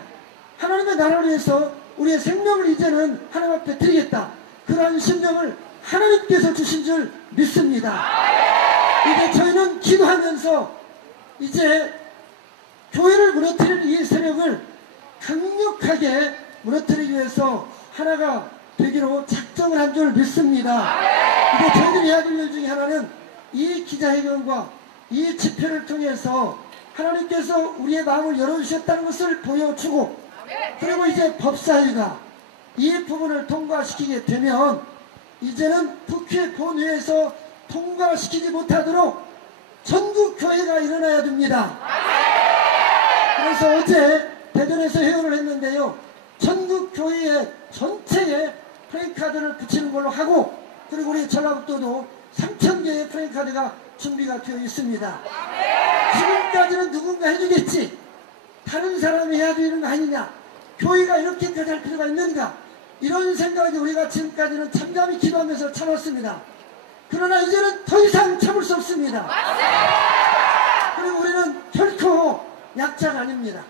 하나님의 나라를 위해서 우리의 생명을 이제는 하나님 앞에 드리겠다. 그러한 심령을 하나님께서 주신 줄 믿습니다. 이제 저희는 기도하면서 이제 교회를 무너뜨리는 이 세력을 강력하게 무너뜨리기 위해서 하나가 되기로 작정을 한 줄 믿습니다. 이제 저희들이 해야 될 일 중에 하나는 이 기자회견과 이 집회를 통해서 하나님께서 우리의 마음을 열어주셨다는 것을 보여주고 그리고 이제 법사위가 이 부분을 통과시키게 되면 이제는 국회 본회에서 통과시키지 못하도록 전국 교회가 일어나야 됩니다. 그래서 어제 대전에서 회의를 했는데요. 전국 교회의 전체에 플래카드를 붙이는 걸로 하고 그리고 우리 전라북도도 3,000개의 플래카드가 준비가 되어 있습니다. 지금까지는 누군가 해주겠지. 다른 사람이 해야 되는 거 아니냐. 교회가 이렇게까지 할 필요가 있는가. 이런 생각이 우리가 지금까지는 잠잠히 기도하면서 참았습니다. 그러나 이제는 더 이상 참을 수 없습니다. 그리고 우리는 결코 약자가 아닙니다.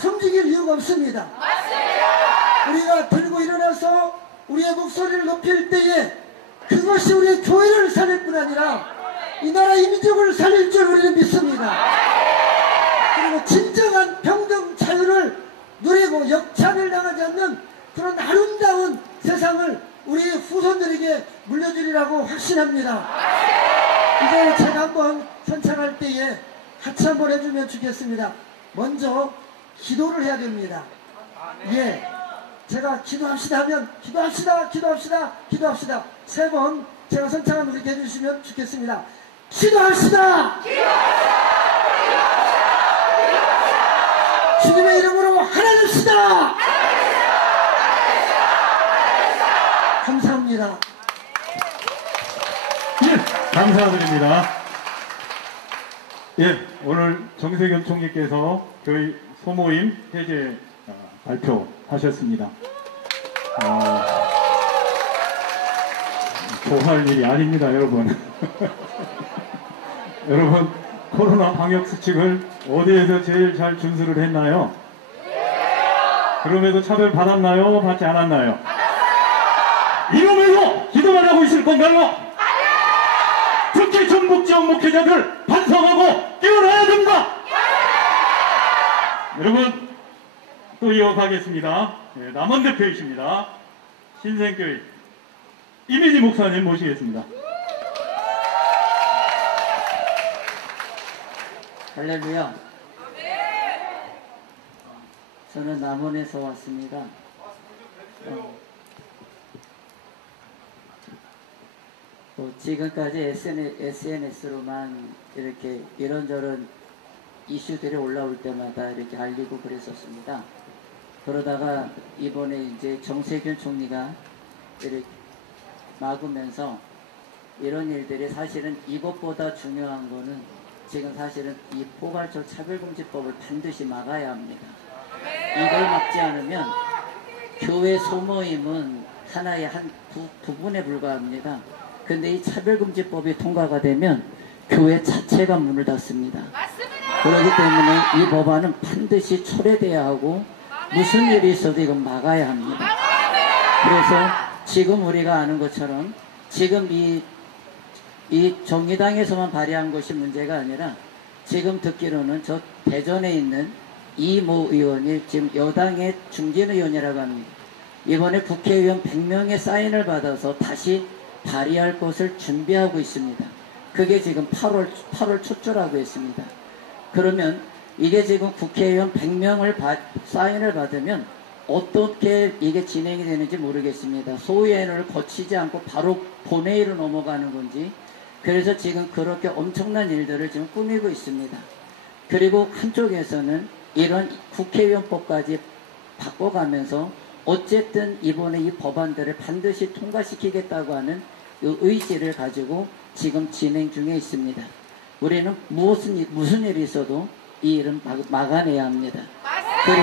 숨죽일 이유가 없습니다. 우리가 들고 일어나서 우리의 목소리를 높일 때에 그것이 우리의 교회를 살릴 뿐 아니라 이 나라 이민족을 살릴 줄 우리는 믿습니다. 그리고 진정한 평등 자유를 누리고 역차별 당하지 않는 그런 아름다운 세상을 우리 후손들에게 물려주리라고 확신합니다. 이제 제가 한번 선창할 때에 같이 한번 해주면 좋겠습니다. 먼저 기도를 해야 됩니다. 예, 제가 기도합시다 하면 기도합시다 기도합시다 기도합시다 3번 제가 선창하면 그렇게 해주시면 좋겠습니다. 기도합시다. 주님의 이름으로 하나 됩시다. 감사합니다. 예, 감사드립니다. 예, 오늘 정세균 총리께서 저희 소모임 해제 발표하셨습니다. 좋아할 일이 아닙니다, 여러분. 여러분, 코로나 방역 수칙을 어디에서 제일 잘 준수를 했나요? 그럼에도 차별 받았나요? 받지 않았나요? 이러면서 기도만 하고 있을 건가요? 특히 전북 지역 목회자들 반성하고 깨어나야 됩니다. 여러분, 또 이어가겠습니다. 네, 남원 대표이십니다. 신생교회 이미지 목사님 모시겠습니다. 할렐루야. 저는 남원에서 왔습니다. 지금까지 SNS로만 이렇게 이런저런 이슈들이 올라올 때마다 이렇게 알리고 그랬었습니다. 그러다가 이번에 이제 정세균 총리가 이렇게 막으면서 이런 일들이 사실은 이것보다 중요한 거는 지금 사실은 이 포괄적 차별금지법을 반드시 막아야 합니다. 이걸 막지 않으면 교회 소모임은 하나의 한 부분에 불과합니다. 근데 이 차별금지법이 통과가 되면 교회 자체가 문을 닫습니다. 그렇기 때문에 이 법안은 반드시 철회돼야 하고 무슨 일이 있어도 이건 막아야 합니다. 그래서 지금 우리가 아는 것처럼 지금 이 정의당에서만 발의한 것이 문제가 아니라 지금 듣기로는 저 대전에 있는 이모 의원이 지금 여당의 중진 의원이라고 합니다. 이번에 국회의원 100명의 사인을 받아서 다시 발의할 것을 준비하고 있습니다. 그게 지금 8월 초조라고 했습니다. 그러면 이게 지금 국회의원 100명을 사인을 받으면 어떻게 이게 진행이 되는지 모르겠습니다. 소위원회를 거치지 않고 바로 본회의로 넘어가는 건지 그래서 지금 그렇게 엄청난 일들을 지금 꾸미고 있습니다. 그리고 한쪽에서는 이런 국회의원법까지 바꿔가면서 어쨌든 이번에 이 법안들을 반드시 통과시키겠다고 하는 이 의지를 가지고 지금 진행 중에 있습니다. 우리는 무슨 일이 있어도 이 일은 막아내야 합니다. 그리고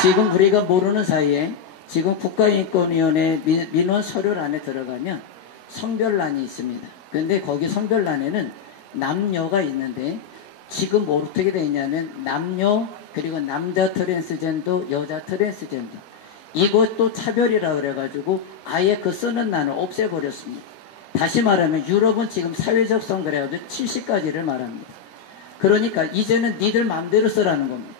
지금 우리가 모르는 사이에 지금 국가인권위원회 민원 서류 안에 들어가면 성별란이 있습니다. 그런데 거기 성별란에는 남녀가 있는데 지금 어떻게 되어 있냐면 남녀 그리고 남자 트랜스젠더 여자 트랜스젠더 이것도 차별이라 그래가지고 아예 그 쓰는 난을 없애버렸습니다. 다시 말하면 유럽은 지금 사회적 성 그래가지고 70가지를 말합니다. 그러니까 이제는 니들 마음대로 쓰라는 겁니다.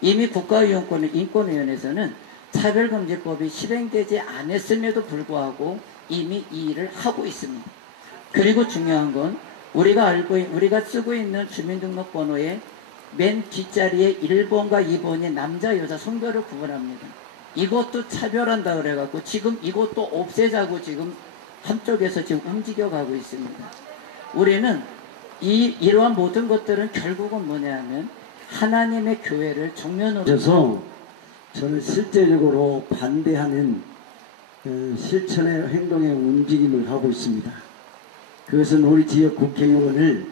이미 국가인권위원회에서는 차별금지법이 실행되지 않았음에도 불구하고 이미 이 일을 하고 있습니다. 그리고 중요한 건 우리가 쓰고 있는 주민등록번호의 맨 뒷자리에 1번과 2번이 남자 여자 성별을 구분합니다. 이것도 차별한다 그래갖고 지금 이것도 없애자고 지금 한쪽에서 지금 움직여가고 있습니다. 우리는 이러한 모든 것들은 결국은 뭐냐면 하나님의 교회를 정면으로 그래서 저는 실제적으로 반대하는 실천의 행동의 움직임을 하고 있습니다. 그것은 우리 지역 국회의원을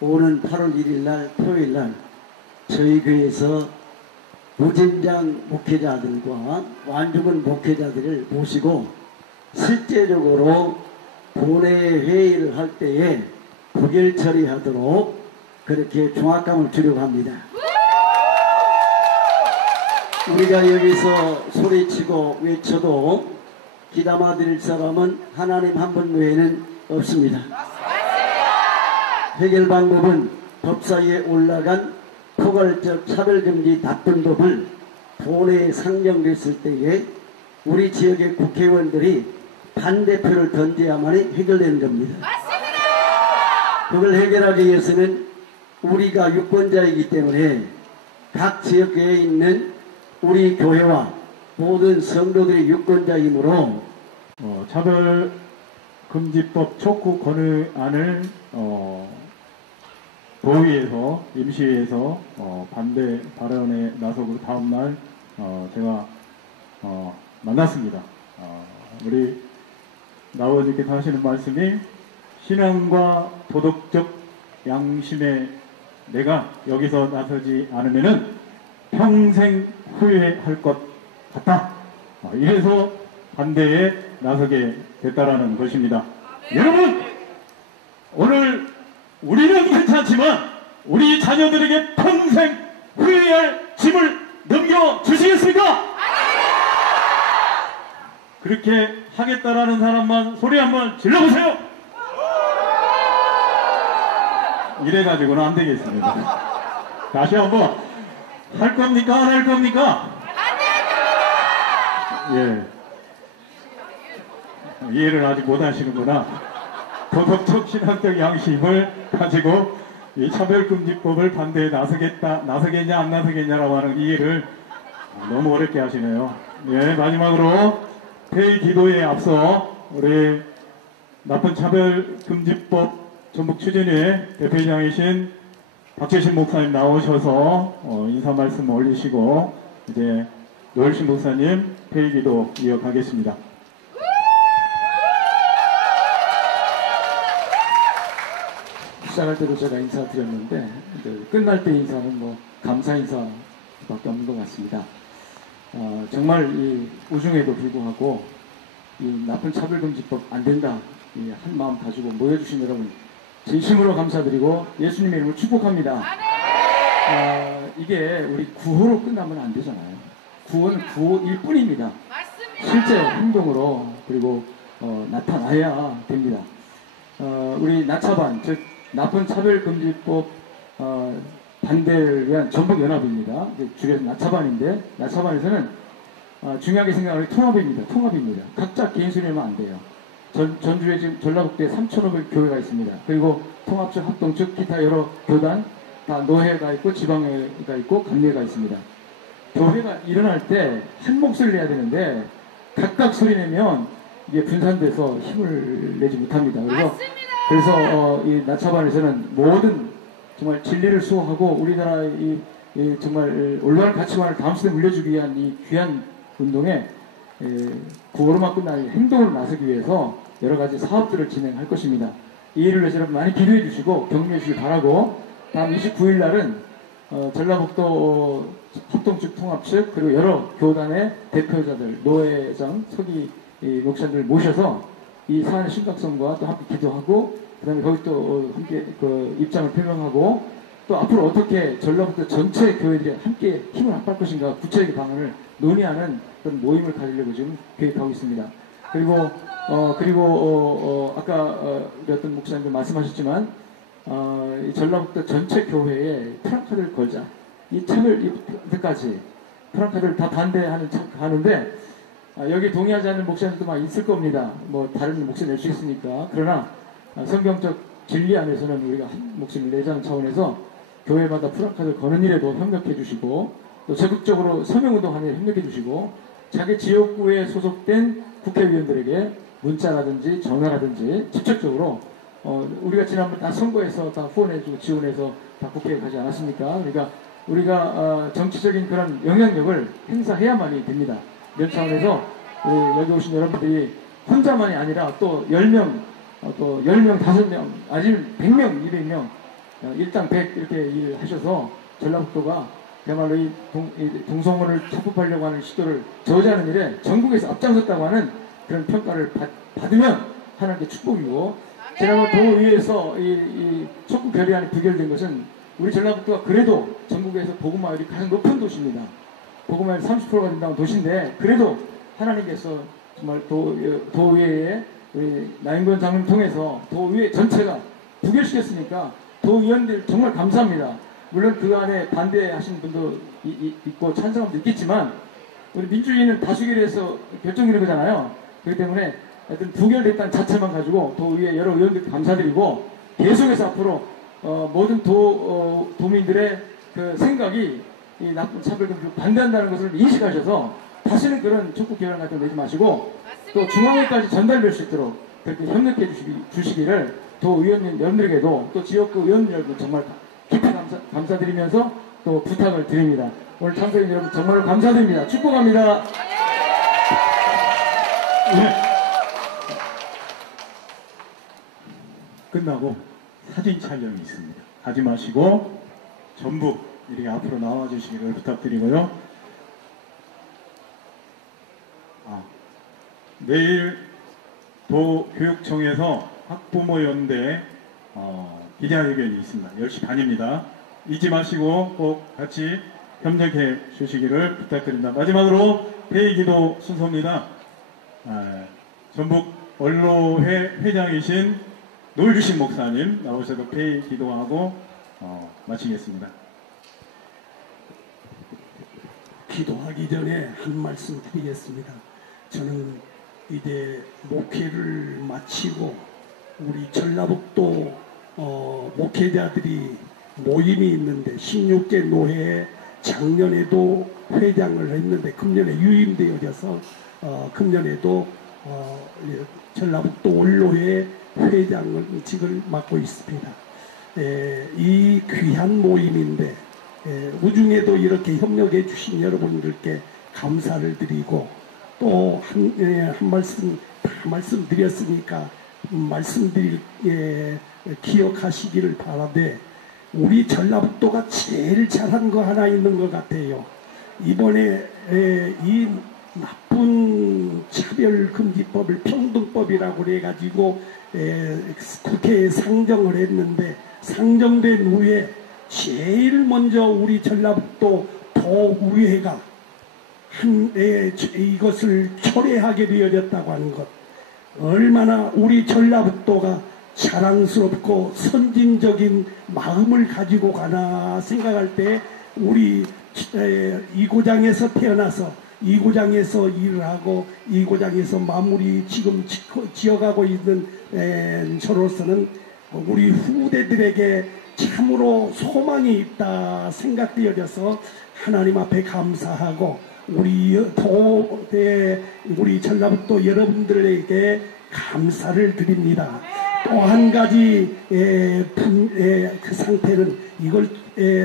오는 8월 1일 날 토요일 날 저희 교회에서 무진장 목회자들과 완주군 목회자들을 모시고 실제적으로 본회 회의를 할 때에 부결 처리하도록 그렇게 종합감을 주려고 합니다. 우리가 여기서 소리치고 외쳐도 귀담아 드릴 사람은 하나님 한 분 외에는 없습니다. 해결 방법은 법사위에 올라간 포괄적 차별금지 나쁜 법을 본회에 상정됐을 때에 우리 지역의 국회의원들이 반대표를 던져야만이 해결되는 겁니다. 그걸 해결하기 위해서는 우리가 유권자이기 때문에 각 지역에 있는 우리 교회와 모든 성도들이 유권자이므로 차별금지법 촉구 건의안을 도의회에서 임시회에서 반대 발언에 나서고 다음날 제가 만났습니다. 우리 나오님께서 하시는 말씀이 신앙과 도덕적 양심에 내가 여기서 나서지 않으면은 평생 후회할 것 같다. 이래서 반대에 나서게 됐다라는 것입니다. 여러분, 오늘 우리는 괜찮지만 우리 자녀들에게 평생 후회할 짐을 넘겨주시겠습니까? 그렇게 하겠다라는 사람만 소리 한번 질러보세요. 이래가지고는 안 되겠습니다. 다시 한번 할 겁니까? 안 할 겁니까? 예. 이해를 아직 못 하시는구나. 도덕적 신학적 양심을 가지고 이 차별금지법을 반대에 나서겠냐 안 나서겠냐라고 하는 이해를 너무 어렵게 하시네요. 예, 마지막으로 회의 기도에 앞서 우리 나쁜 차별금지법 전북 추진회 대표장이신 박재신 목사님 나오셔서 인사 말씀 올리시고 이제 노일신 목사님 회의 기도 이어가겠습니다. 시작할 때도 제가 인사드렸는데 이제 끝날 때 인사는 뭐 감사 인사밖에 없는 것 같습니다. 정말 이 우중에도 불구하고 이 나쁜 차별금지법 안 된다 이 한 마음 가지고 모여주신 여러분 진심으로 감사드리고 예수님의 이름으로 축복합니다. 이게 우리 구호로 끝나면 안 되잖아요. 구호는 구호일 뿐입니다. 실제 행동으로 그리고 나타나야 됩니다. 우리 나차반 즉 나쁜 차별금지법 반대를 위한 전북연합입니다. 줄여서 나차반인데 나차반에서는 중요하게 생각하는 통합입니다. 통합입니다. 각자 개인 순위면 안 돼요. 전주에 지금 전라북도에 3,500 교회가 있습니다. 그리고 통합적 합동적 기타 여러 교단 다 노회가 있고 지방회가 있고 감리회가 있습니다. 교회가 일어날 때 한 목소리를 내야 되는데 각각 소리 내면 이게 분산돼서 힘을 내지 못합니다. 그래서 그래서 이 나차반에서는 모든 정말 진리를 수호하고 우리나라의 이 정말 올바른 가치관을 다음 세대에 물려주기 위한 이 귀한 운동에 구호로만 끝나는 행동으로 나서기 위해서 여러 가지 사업들을 진행할 것입니다. 이 일을 위해서 여러분 많이 기도해 주시고 격려해 주시기 바라고, 다음 29일 날은 전라북도 합동측 통합측 그리고 여러 교단의 대표자들, 노회장, 서기 목사님들 모셔서 이 사안의 심각성과 또 함께 기도하고, 그 다음에 거기 또 함께 그 입장을 표명하고, 또 앞으로 어떻게 전라북도 전체 교회들이 함께 힘을 합할 것인가 구체적인 방안을 논의하는 그런 모임을 가지려고 지금 계획하고 있습니다. 그리고 아까 우리 어떤 목사님들 말씀하셨지만 이 전라북도 전체 교회에 프랑카드를 걸자. 이 책을 이때까지 프랑카드를 다 반대하는 책 하는데 여기 동의하지 않는 목사님들도 많이 있을 겁니다. 뭐 다른 목소리 낼 수 있으니까. 그러나 성경적 진리 안에서는 우리가 한 목소리를 내자는 차원에서 교회마다 프랑카드 거는 일에도 협력해 주시고, 또 적극적으로 서명운동하는 일에 협력해 주시고, 자기 지역구에 소속된 국회의원들에게 문자라든지 전화라든지 직접적으로 우리가 지난번 다 선거에서 다 후원해주고 지원해서 다 국회에 가지 않았습니까? 그러니까 우리가 정치적인 그런 영향력을 행사해야만이 됩니다. 이런 차원에서 여기 오신 여러분들이 혼자만이 아니라 또 10명, 또 10명, 5명, 아니면 100명, 200명, 일당 100 이렇게 일을 하셔서 전라북도가 그야말로 이 동성혼을 착복하려고 하는 시도를 저지하는 일에 전국에서 앞장섰다고 하는 그런 평가를 받으면 하나님께 축복이고, 지난번 도의회에서 이 촉구 결의안이 부결된 것은 우리 전라북도가 그래도 전국에서 복음화율이 가장 높은 도시입니다. 복음화율 30%가 된다는 도시인데, 그래도 하나님께서 정말 도의회에 우리 나인권 장로님 통해서 도의회 전체가 부결시켰으니까 도의원들 정말 감사합니다. 물론 그 안에 반대하시는 분도 있고 찬성한 분도 있겠지만 우리 민주주의는 다수결에서 결정되는 거잖아요. 그렇기 때문에 하여튼 부결됐다는 자체만 가지고 도의회 여러 의원들 감사드리고, 계속해서 앞으로 모든 도민들의 그 생각이 이 나쁜 차별금지를 반대한다는 것을 인식하셔서 다시는 그런 촉구 결의안 같은 거 내지 마시고, 또 중앙회까지 전달될 수 있도록 그렇게 협력해 주시기를 도의원님 여러분들에게도, 또 지역구 의원님 여러분 정말 깊이 감사드리면서 또 부탁을 드립니다. 오늘 참석인 여러분 정말로 감사드립니다. 축복합니다. 네. 끝나고 사진 촬영이 있습니다. 가지 마시고 전부 이렇게 앞으로 나와주시기를 부탁드리고요. 내일 도교육청에서 학부모연대 기자회견이 있습니다. 10시 반입니다. 잊지 마시고 꼭 같이 협력해 주시기를 부탁드립니다. 마지막으로 회의기도 순서입니다. 전북 언로회 회장이신 노일주신 목사님 나오셔서 회의 기도하고 마치겠습니다. 기도하기 전에 한 말씀 드리겠습니다. 저는 이제 목회를 마치고 우리 전라북도 목회자들이 모임이 있는데 16개 노회에 작년에도 회장을 했는데 금년에 유임되어져서 금년에도 전라북도 언로회 회장직을 맡고 있습니다. 이 귀한 모임인데 우중에도 이렇게 협력해 주신 여러분들께 감사를 드리고, 또 한 말씀 다 말씀드렸으니까 말씀드릴 기억하시기를 바라되, 우리 전라북도가 제일 잘한 거 하나 있는 것 같아요. 이번에 이 나쁜 차별금지법을 평등법이라고 해가지고 국회에 상정을 했는데, 상정된 후에 제일 먼저 우리 전라북도 도의회가 이것을 철회하게 되어졌다고 하는 것, 얼마나 우리 전라북도가 자랑스럽고 선진적인 마음을 가지고 가나 생각할 때, 우리 이고장에서 태어나서 이고장에서 일을 하고 이고장에서 마무리 지금 지어가고 있는 저로서는 우리 후대들에게 참으로 소망이 있다 생각되어져서 하나님 앞에 감사하고, 우리 전라북도 여러분들에게 감사를 드립니다. 또 한 가지 그 상태는 이걸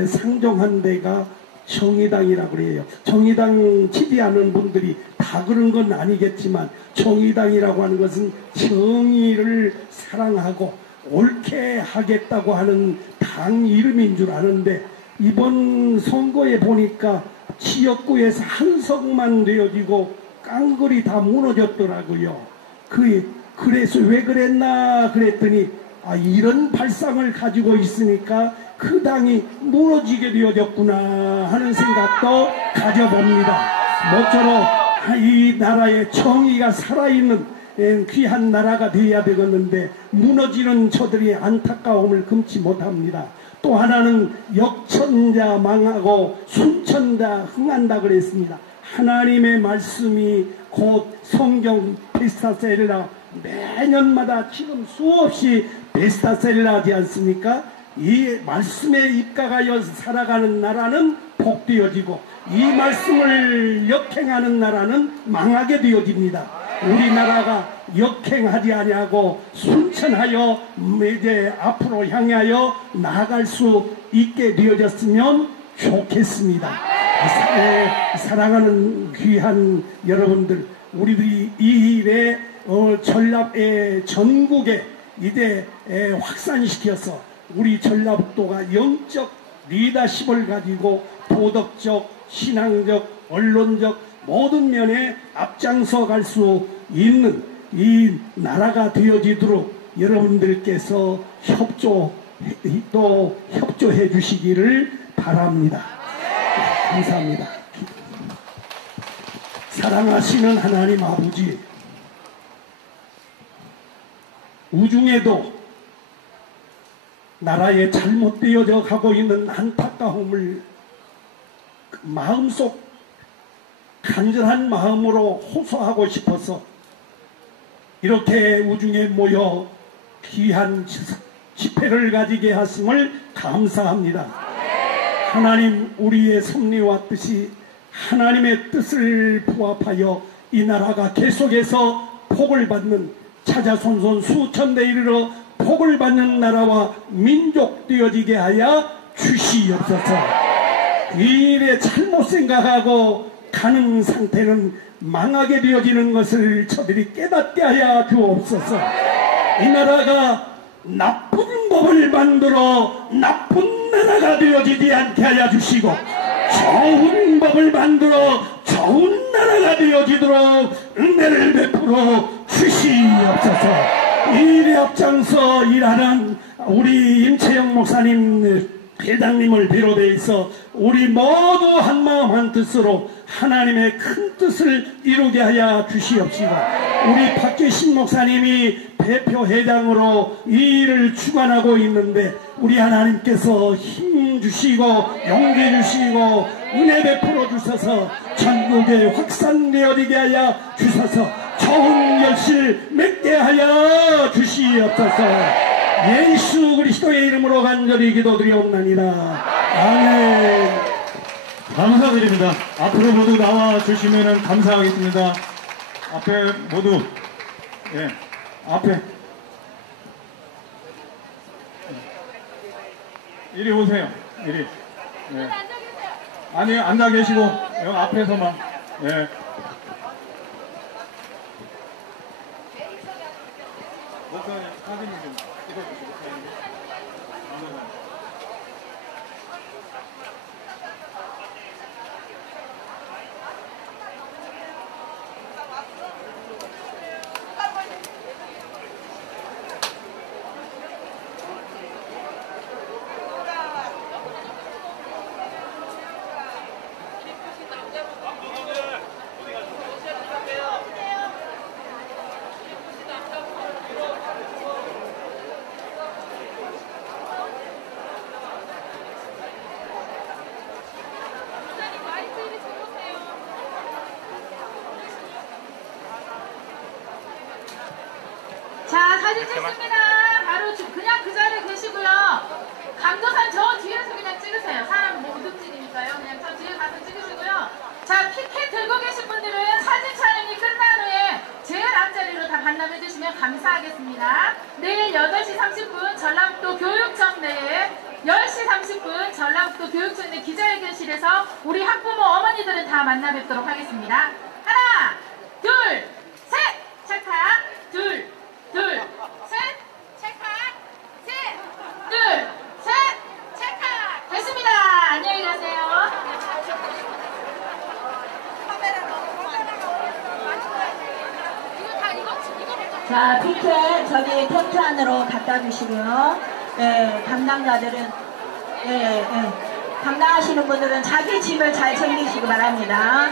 상정한 데가 정의당이라고 그래요. 정의당 지지하는 분들이 다 그런 건 아니겠지만 정의당이라고 하는 것은 정의를 사랑하고 옳게 하겠다고 하는 당 이름인 줄 아는데 이번 선거에 보니까 지역구에서 한석만 되어지고 깡글이 다 무너졌더라고요. 그래서 왜 그랬나 그랬더니 이런 발상을 가지고 있으니까 그 당이 무너지게 되어졌구나 하는 생각도 가져봅니다. 모쪼록 이 나라의 정의가 살아있는 귀한 나라가 되어야 되겠는데 무너지는 저들의 안타까움을 금치 못합니다. 또 하나는 역천자 망하고 순천자 흥한다 그랬습니다. 하나님의 말씀이 곧 성경 베스트셀러 매년마다 지금 수없이 베스트셀러 하지 않습니까? 이 말씀에 입각하여 살아가는 나라는 복되어지고 이 말씀을 역행하는 나라는 망하게 되어집니다. 우리나라가 역행하지 아니하고 순천하여 이제 앞으로 향하여 나아갈 수 있게 되어졌으면 좋겠습니다. 사랑하는 귀한 여러분들, 우리들이 이 일에 전라의 전국에 이제 확산시켜서 우리 전라북도가 영적 리더십을 가지고 도덕적, 신앙적, 언론적 모든 면에 앞장서 갈 수 있는 이 나라가 되어지도록 여러분들께서 협조해 주시기를 바랍니다. 감사합니다. 사랑하시는 하나님 아버지, 우중에도 나라에 잘못되어져 가고 있는 안타까움을 마음속 간절한 마음으로 호소하고 싶어서 이렇게 우중에 모여 귀한 집회를 가지게 하심을 감사합니다. 하나님, 우리의 섭리와 뜻이 하나님의 뜻을 부합하여 이 나라가 계속해서 복을 받는 차자손손 수천대 이르러 복을 받는 나라와 민족 되어지게 하여 주시옵소서. 이 일에 잘못 생각하고 가는 상태는 망하게 되어지는 것을 저들이 깨닫게 하여 주옵소서. 이 나라가 나쁜 법을 만들어 나쁜 나라가 되어지지 않게 하여 주시고 좋은 법을 만들어 좋은 나라가 되어지도록 은혜를 베풀어 주시옵소서. 이 일에 앞장서 일하는 우리 임채영 목사님, 회장님을 비롯해서 우리 모두 한마음 한뜻으로 하나님의 큰 뜻을 이루게 하여 주시옵시고, 우리 박계신 목사님이 대표 회장으로 이 일을 주관하고 있는데 우리 하나님께서 힘 주시고 용기 주시고 은혜 베풀어 주셔서 전국에 확산되어지게 하여 주셔서 좋은 결실 맺게 하여 주시옵소서. 예수 그리스도의 이름으로 간절히 기도드리옵나이다. 아멘. 감사드립니다. 앞으로 모두 나와 주시면 감사하겠습니다. 앞에 모두, 앞에. 이리 오세요. 이리. 아니, 앉아 계시고, 여기 앞에서만. 목사님, 사진 좀 찍어주시고. 자, 사진 찍습니다. 바로 그냥 그 자리에 계시고요. 강도산 저 뒤에서 그냥 찍으세요. 사람 뭐 무득지니까요. 그냥 저 뒤에 가서 찍으시고요. 자, 피켓 들고 계신 분들은 사진 촬영이 끝난 후에 제일 앞자리로 다 반납해 주시면 감사하겠습니다. 내일 8시 고등학교 교육청내 기자회견실에서 우리 학부모 어머니들은 다 만나 뵙도록 하겠습니다. 하나, 둘, 셋! 찰칵! 둘, 셋! 찰칵! 셋! 둘, 셋! 찰칵! 됐습니다. 안녕히 가세요. 자, 피켓 저기 텐트 안으로 갖다 주시고요. 네, 담당자들은 담당하시는 분들은 자기 짐을 잘 챙기시기 바랍니다.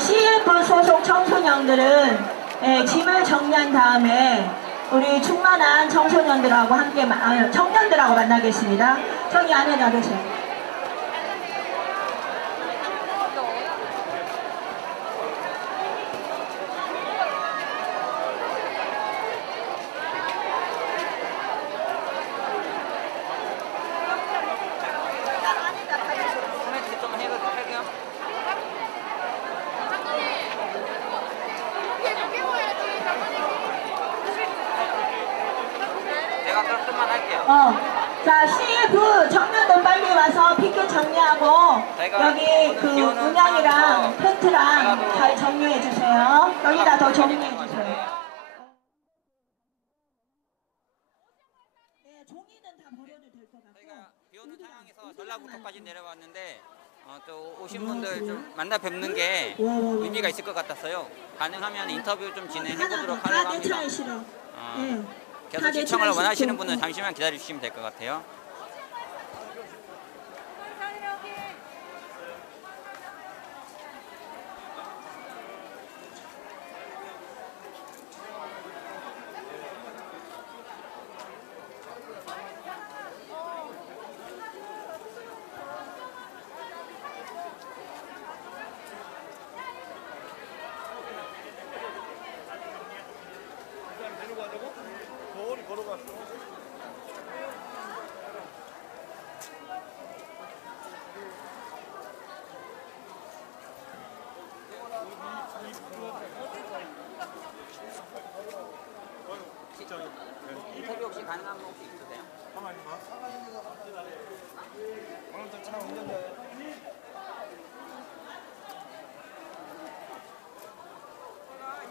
CF 소속 청소년들은 짐을 정리한 다음에 우리 충만한 청소년들하고 함께 청년들하고 만나겠습니다. 저기 안에 놔두세요. 자, CF 청년들 빨리 와서 피켓 정리하고 여기 그 음향이랑 텐트랑 잘 정리해 주세요. 여기다 더 정리해 주세요. 네, 종이는 다 버려도 될 것 같고. 저희가 비 오는 상황에서 전라북도까지 내려왔는데 또 오신 분들 좀 만나 뵙는 게 의미가 있을 것 같았어요. 가능하면 인터뷰 좀 진행해 보도록 하려고 합니다. 계속 시청을 원하시는 분은 잠시만 기다려 주시면 될 것 같아요. 인터뷰 혹시 가능한 분 혹시 있으세요? 오늘도 차 운전자예요.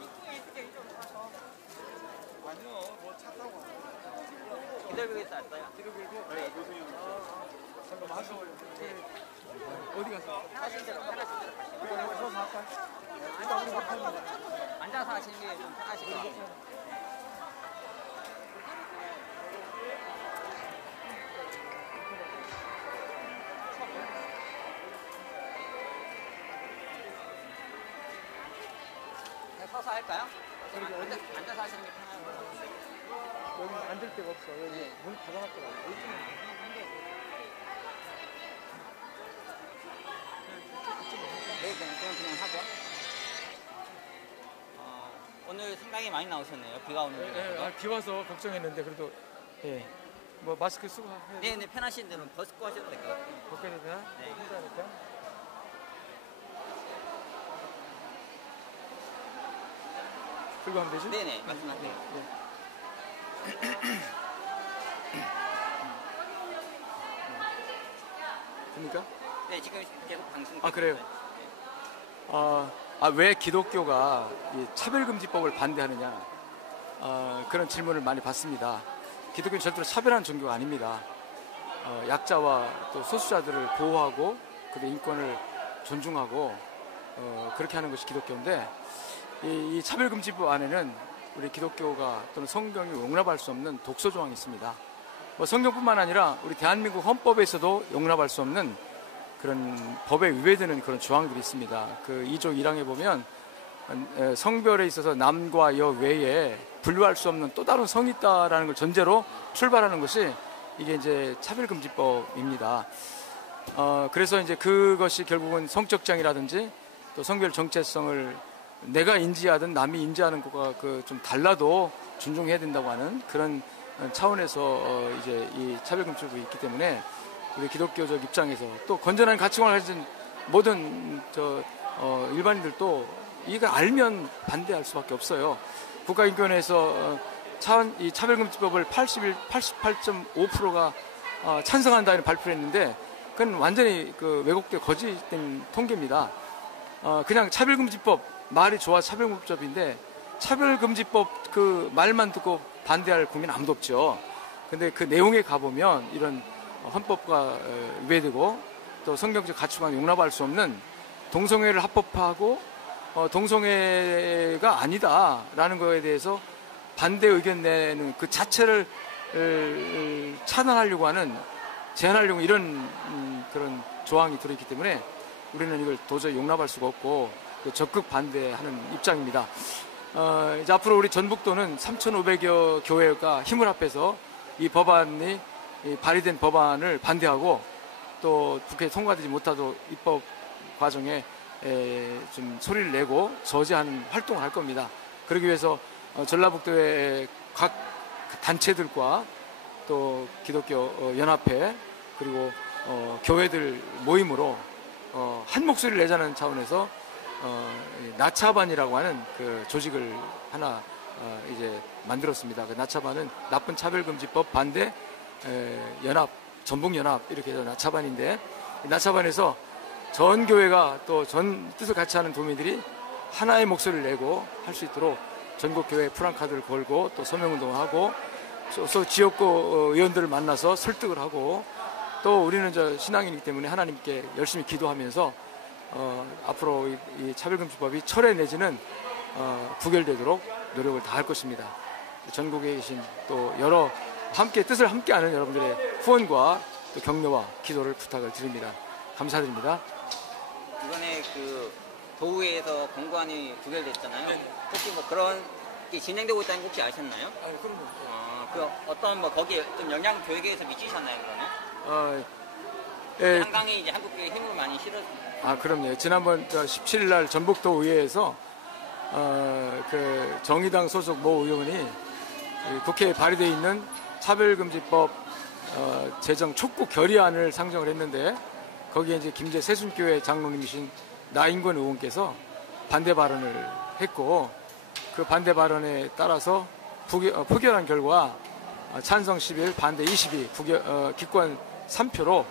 입구에 있을게 이쪽으로 가서. 아니요, 뭐 차 타고 기다리고 왔어요. 기다리고? 네, 노승현. 잠깐만 하셔요. 네. 어디 가서? 하신 대로 편하신 대로 가시면. 서서 할까요? 앉아서 하시는 게 좀 편하실 것 같아요. 서서 할까요? 앉아서 하시는 게 편할 것 같은데. 여기 앉을 데가 없어. 여기 문 닫아놨더라고. 네, 그냥 하죠. 오늘 상당히 많이 나오셨네요. 비가 오는 데. 비 와서 걱정했는데 그래도 뭐 마스크 쓰고 해야 네, 편하신 대로 벗고 하셔도 될 것 같아요. 벗겨야 되나? 네. 힘드니까. 들고 하면 되지? 네네, 말씀하세요. 됩니까? 네, 지금 계속 방송. 아, 그래요? 왜 기독교가 이 차별금지법을 반대하느냐? 그런 질문을 많이 받습니다. 기독교는 절대로 차별하는 종교가 아닙니다. 약자와 또 소수자들을 보호하고 그들의 인권을 존중하고 그렇게 하는 것이 기독교인데 이 차별금지법 안에는 우리 기독교가 또는 성경이 용납할 수 없는 독소 조항이 있습니다. 뭐 성경뿐만 아니라 우리 대한민국 헌법에서도 용납할 수 없는 그런 법에 위배되는 그런 조항들이 있습니다. 그 2조 1항에 보면 성별에 있어서 남과 여 외에 분류할 수 없는 또 다른 성이 있다라는 걸 전제로 출발하는 것이 이게 이제 차별금지법입니다. 그래서 이제 그것이 결국은 성적 장애라든지 또 성별 정체성을 내가 인지하든 남이 인지하는 것과 좀 달라도 존중해야 된다고 하는 그런 차원에서 이제 이 차별금지법이 있기 때문에 우리 기독교적 입장에서 또 건전한 가치관을 가진 모든 일반인들도 이거 알면 반대할 수밖에 없어요. 국가인권위에서 이 차별금지법을 88.5%가 찬성한다는 발표를 했는데 그건 완전히 그 왜곡된 거짓된 통계입니다. 그냥 차별금지법 말이 좋아 차별금지법인데 차별금지법 그 말만 듣고 반대할 국민 아무도 없죠. 근데 그 내용에 가보면 이런 헌법과 위배되고 또 성경적 가치관 용납할 수 없는 동성애를 합법화하고 동성애가 아니다라는 거에 대해서 반대 의견 내는 그 자체를 차단하려고 하는 제한하려고 이런 그런 조항이 들어있기 때문에 우리는 이걸 도저히 용납할 수가 없고 적극 반대하는 입장입니다. 이제 앞으로 우리 전북도는 3,500여 교회가 힘을 합해서 이 법안이 발의된 법안을 반대하고 또 국회에 통과되지 못하도록 입법 과정에 좀 소리를 내고 저지하는 활동을 할 겁니다. 그러기 위해서 전라북도의 각 단체들과 또 기독교 연합회 그리고 교회들 모임으로 한 목소리를 내자는 차원에서 나차반이라고 하는 그 조직을 하나 이제 만들었습니다. 그 나차반은 나쁜 차별금지법 반대 연합, 전북연합 이렇게 해서 나차반인데 나차반에서 전 교회가 또 전 뜻을 같이 하는 도민들이 하나의 목소리를 내고 할 수 있도록 전국 교회 프랑카드를 걸고 또 서명운동을 하고 또 지역구 의원들을 만나서 설득을 하고 또 우리는 신앙인이기 때문에 하나님께 열심히 기도하면서 앞으로 이 차별금지법이 철회 내지는 부결되도록 노력을 다할 것입니다. 전국에 계신 또 여러 함께 뜻을 함께하는 여러분들의 후원과 또 격려와 기도를 부탁을 드립니다. 감사드립니다. 이번에 그 도의회에서 공관이 부결됐잖아요. 혹시 뭐 그런 게 진행되고 있다는 거 혹시 아셨나요? 아니, 그럼요. 그 어떤 뭐 거기에 좀 영향 교육에서 미치셨나요, 그러면? 상당히 이제 한국교회 힘을 많이 실었습니다. 그럼요. 지난번 17일 날 전북도 의회에서 그 정의당 소속 모 의원이 국회에 발의되어 있는 차별금지법 제정 촉구 결의안을 상정을 했는데 거기에 이제 김제 세순교회 장로님이신 나인권 의원께서 반대 발언을 했고 그 반대 발언에 따라서 표결한 결과 찬성 11, 반대 22, 기권 3표로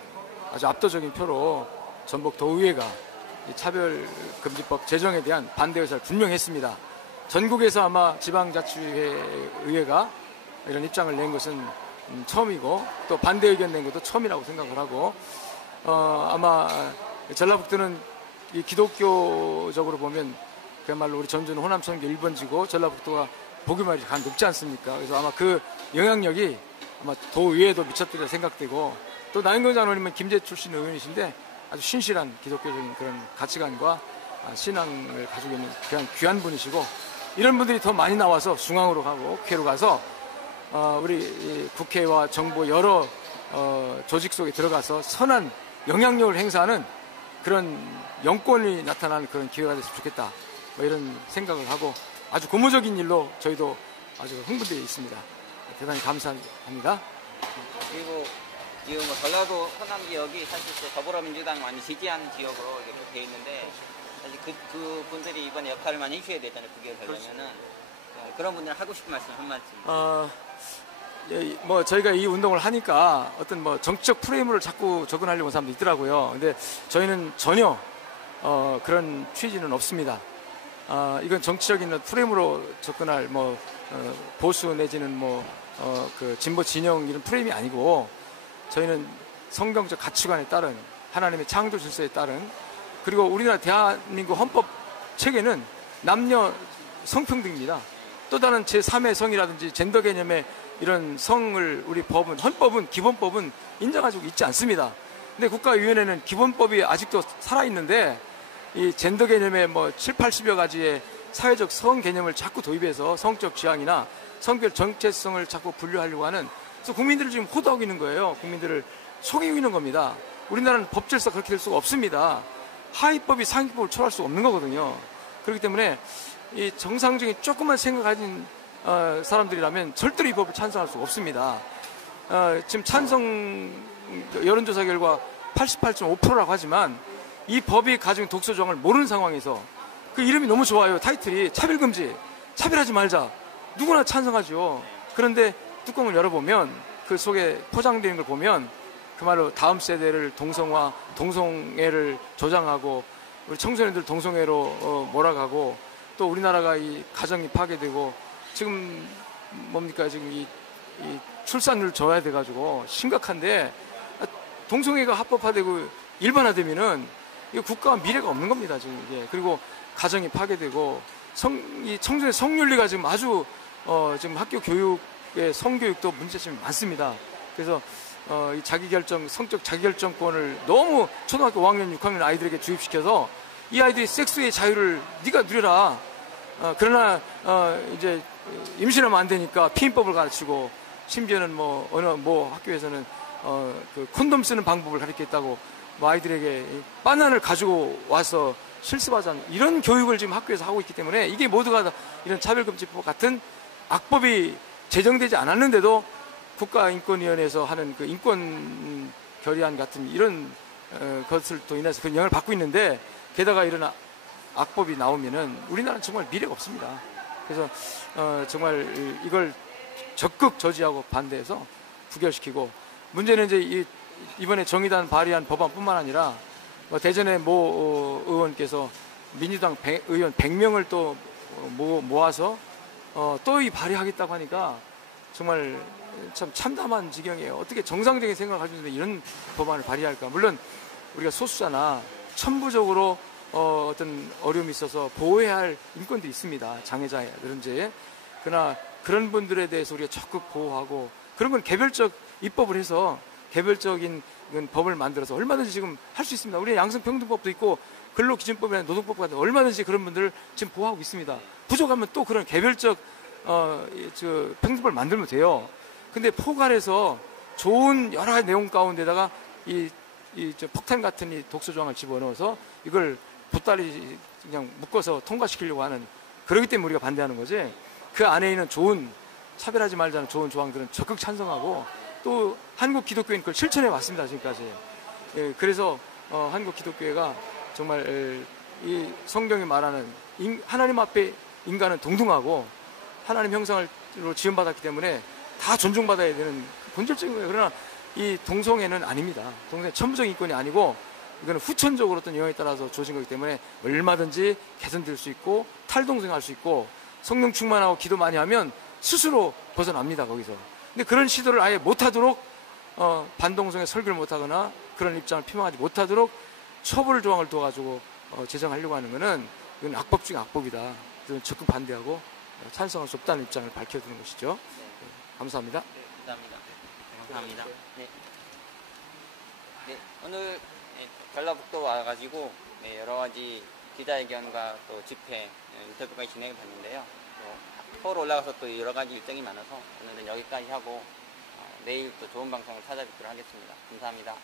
아주 압도적인 표로 전북도의회가 차별금지법 제정에 대한 반대 의사를 분명히 했습니다. 전국에서 아마 지방자치의회가 이런 입장을 낸 것은 처음이고 또 반대 의견 낸 것도 처음이라고 생각을 하고 아마 전라북도는 이 기독교적으로 보면 그야말로 우리 전주는 호남선교 1번지고 전라북도가 보기만이 간 높지 않습니까? 그래서 아마 그 영향력이 아마 도의회에도 미쳤다고 생각되고 또 나인권 장로님은 김제 출신 의원이신데 아주 신실한 기독교적인 그런 가치관과 신앙을 가지고 있는 귀한 분이시고 이런 분들이 더 많이 나와서 중앙으로 가고 국회로 가서 우리 국회와 정부 여러 조직 속에 들어가서 선한 영향력을 행사하는 그런 영권이 나타나는 그런 기회가 됐으면 좋겠다. 뭐 이런 생각을 하고 아주 고무적인 일로 저희도 아주 흥분되어 있습니다. 대단히 감사합니다. 그리고 지금 뭐 전라도 호남 지역이 사실 더불어민주당 많이 지지하는 지역으로 이렇게 되어 있는데 사실 그 분들이 이번에 역할을 많이 해주셔야 되잖아요. 그게 되려면은 그런 분들 하고 싶은 말씀 한 말씀. 뭐 저희가 이 운동을 하니까 어떤 뭐 정치적 프레임으로 자꾸 접근하려고 하는 사람도 있더라고요. 근데 저희는 전혀 그런 취지는 없습니다. 이건 정치적인 프레임으로 접근할 뭐 보수 내지는 뭐 그 진보 진영 이런 프레임이 아니고 저희는 성경적 가치관에 따른 하나님의 창조 질서에 따른 그리고 우리나라 대한민국 헌법 체계는 남녀 성평등입니다. 또 다른 제3의 성이라든지 젠더 개념의 이런 성을 우리 헌법은 기본법은 인정하고 있지 않습니다. 근데 국가위원회는 기본법이 아직도 살아있는데 이 젠더 개념의 뭐 7, 80여 가지의 사회적 성 개념을 자꾸 도입해서 성적 지향이나 성별 정체성을 자꾸 분류하려고 하는 그래서 국민들을 지금 호도하고 있는 거예요. 국민들을 속이고 있는 겁니다. 우리나라는 법 질서 그렇게 될 수가 없습니다. 하위법이 상위법을 초월할 수 없는 거거든요. 그렇기 때문에 이 정상적인 조금만 생각 가진 사람들이라면 절대로 이 법을 찬성할 수가 없습니다. 지금 찬성 여론조사 결과 88.5%라고 하지만 이 법이 가진 독소 조항을 모르는 상황에서 그 이름이 너무 좋아요. 타이틀이 차별금지, 차별하지 말자. 누구나 찬성하죠. 그런데 뚜껑을 열어보면 그 속에 포장되어 있는 걸 보면 그 말로 다음 세대를 동성화, 동성애를 조장하고 우리 청소년들 동성애로 몰아가고 또 우리나라가 이 가정이 파괴되고 지금 뭡니까 지금 이 출산율 저하야 돼가지고 심각한데 동성애가 합법화되고 일반화되면은 이 국가와 미래가 없는 겁니다 지금 이게. 그리고 가정이 파괴되고 이 청소년 성윤리가 지금 아주 지금 학교 교육의 성교육도 문제점이 많습니다. 그래서 이 자기결정, 성적 자기결정권을 너무 초등학교 5학년, 6학년 아이들에게 주입시켜서 이 아이들이 섹스의 자유를 네가 누려라. 그러나 이제 임신하면 안 되니까 피임법을 가르치고 심지어는 어느 학교에서는 그 콘돔 쓰는 방법을 가르치겠다고 아이들에게 바나나를 가지고 와서 실습하자는 이런 교육을 지금 학교에서 하고 있기 때문에 이게 모두가 다 이런 차별금지법 같은 악법이 제정되지 않았는데도 국가인권위원회에서 하는 그 인권 결의안 같은 이런 것을 또 인해서 그 영향을 받고 있는데 게다가 이런 악법이 나오면은 우리나라는 정말 미래가 없습니다. 그래서 정말 이걸 적극 저지하고 반대해서 부결시키고 문제는 이제 이번에 정의당 발의한 법안뿐만 아니라 대전의 모 의원께서 민주당 의원 100명을 또 모아서 또 이 발의하겠다고 하니까 정말 참 참담한 지경이에요. 어떻게 정상적인 생각을 가지고 있는데 이런 법안을 발의할까. 물론 우리가 소수자나 천부적으로 어떤 어려움이 있어서 보호해야 할 인권들이 있습니다. 장애자라든지. 그러나 그런 분들에 대해서 우리가 적극 보호하고 그런 건 개별적 입법을 해서 개별적인 법을 만들어서 얼마든지 지금 할 수 있습니다. 우리 양성평등법도 있고 근로기준법이나 노동법 같은 얼마든지 그런 분들을 지금 보호하고 있습니다. 부족하면 또 그런 개별적 평등법을 만들면 돼요. 근데 포괄해서 좋은 여러 가지 내용 가운데다가 폭탄 같은 이 독소 조항을 집어넣어서 이걸 보따리 그냥 묶어서 통과시키려고 하는 그렇기 때문에 우리가 반대하는 거지. 그 안에 있는 좋은 차별하지 말자는 좋은 조항들은 적극 찬성하고 또 한국 기독교인 그걸 실천해 왔습니다 지금까지. 예, 그래서 한국 기독교회가 정말 이 성경이 말하는 하나님 앞에 인간은 동등하고 하나님 형상으로 지음받았기 때문에 다 존중받아야 되는 본질적인 거예요. 그러나 이 동성애는 아닙니다. 동성애 천부적인 인권이 아니고 이거는 후천적으로 어떤 영향에 따라서 주어진 거기 때문에 얼마든지 개선될 수 있고 탈동성할 수 있고 성령 충만하고 기도 많이 하면 스스로 벗어납니다 거기서. 근데 그런 시도를 아예 못하도록 반동성애 설교를 못하거나 그런 입장을 표명하지 못하도록 처벌 조항을 둬가지고 제정하려고 하는 것은 이건 악법 중에 악법이다. 저는 적극 반대하고 찬성할 수 없다는 입장을 밝혀두는 것이죠. 네, 감사합니다. 네, 감사합니다. 감사합니다. 네. 네, 오늘 전라북도 와가지고 여러 가지 기자회견과 또 집회 인터뷰까지 진행해 봤는데요. 서울 올라가서 또 여러 가지 일정이 많아서 오늘은 여기까지 하고 내일 또 좋은 방송을 찾아뵙도록 하겠습니다. 감사합니다.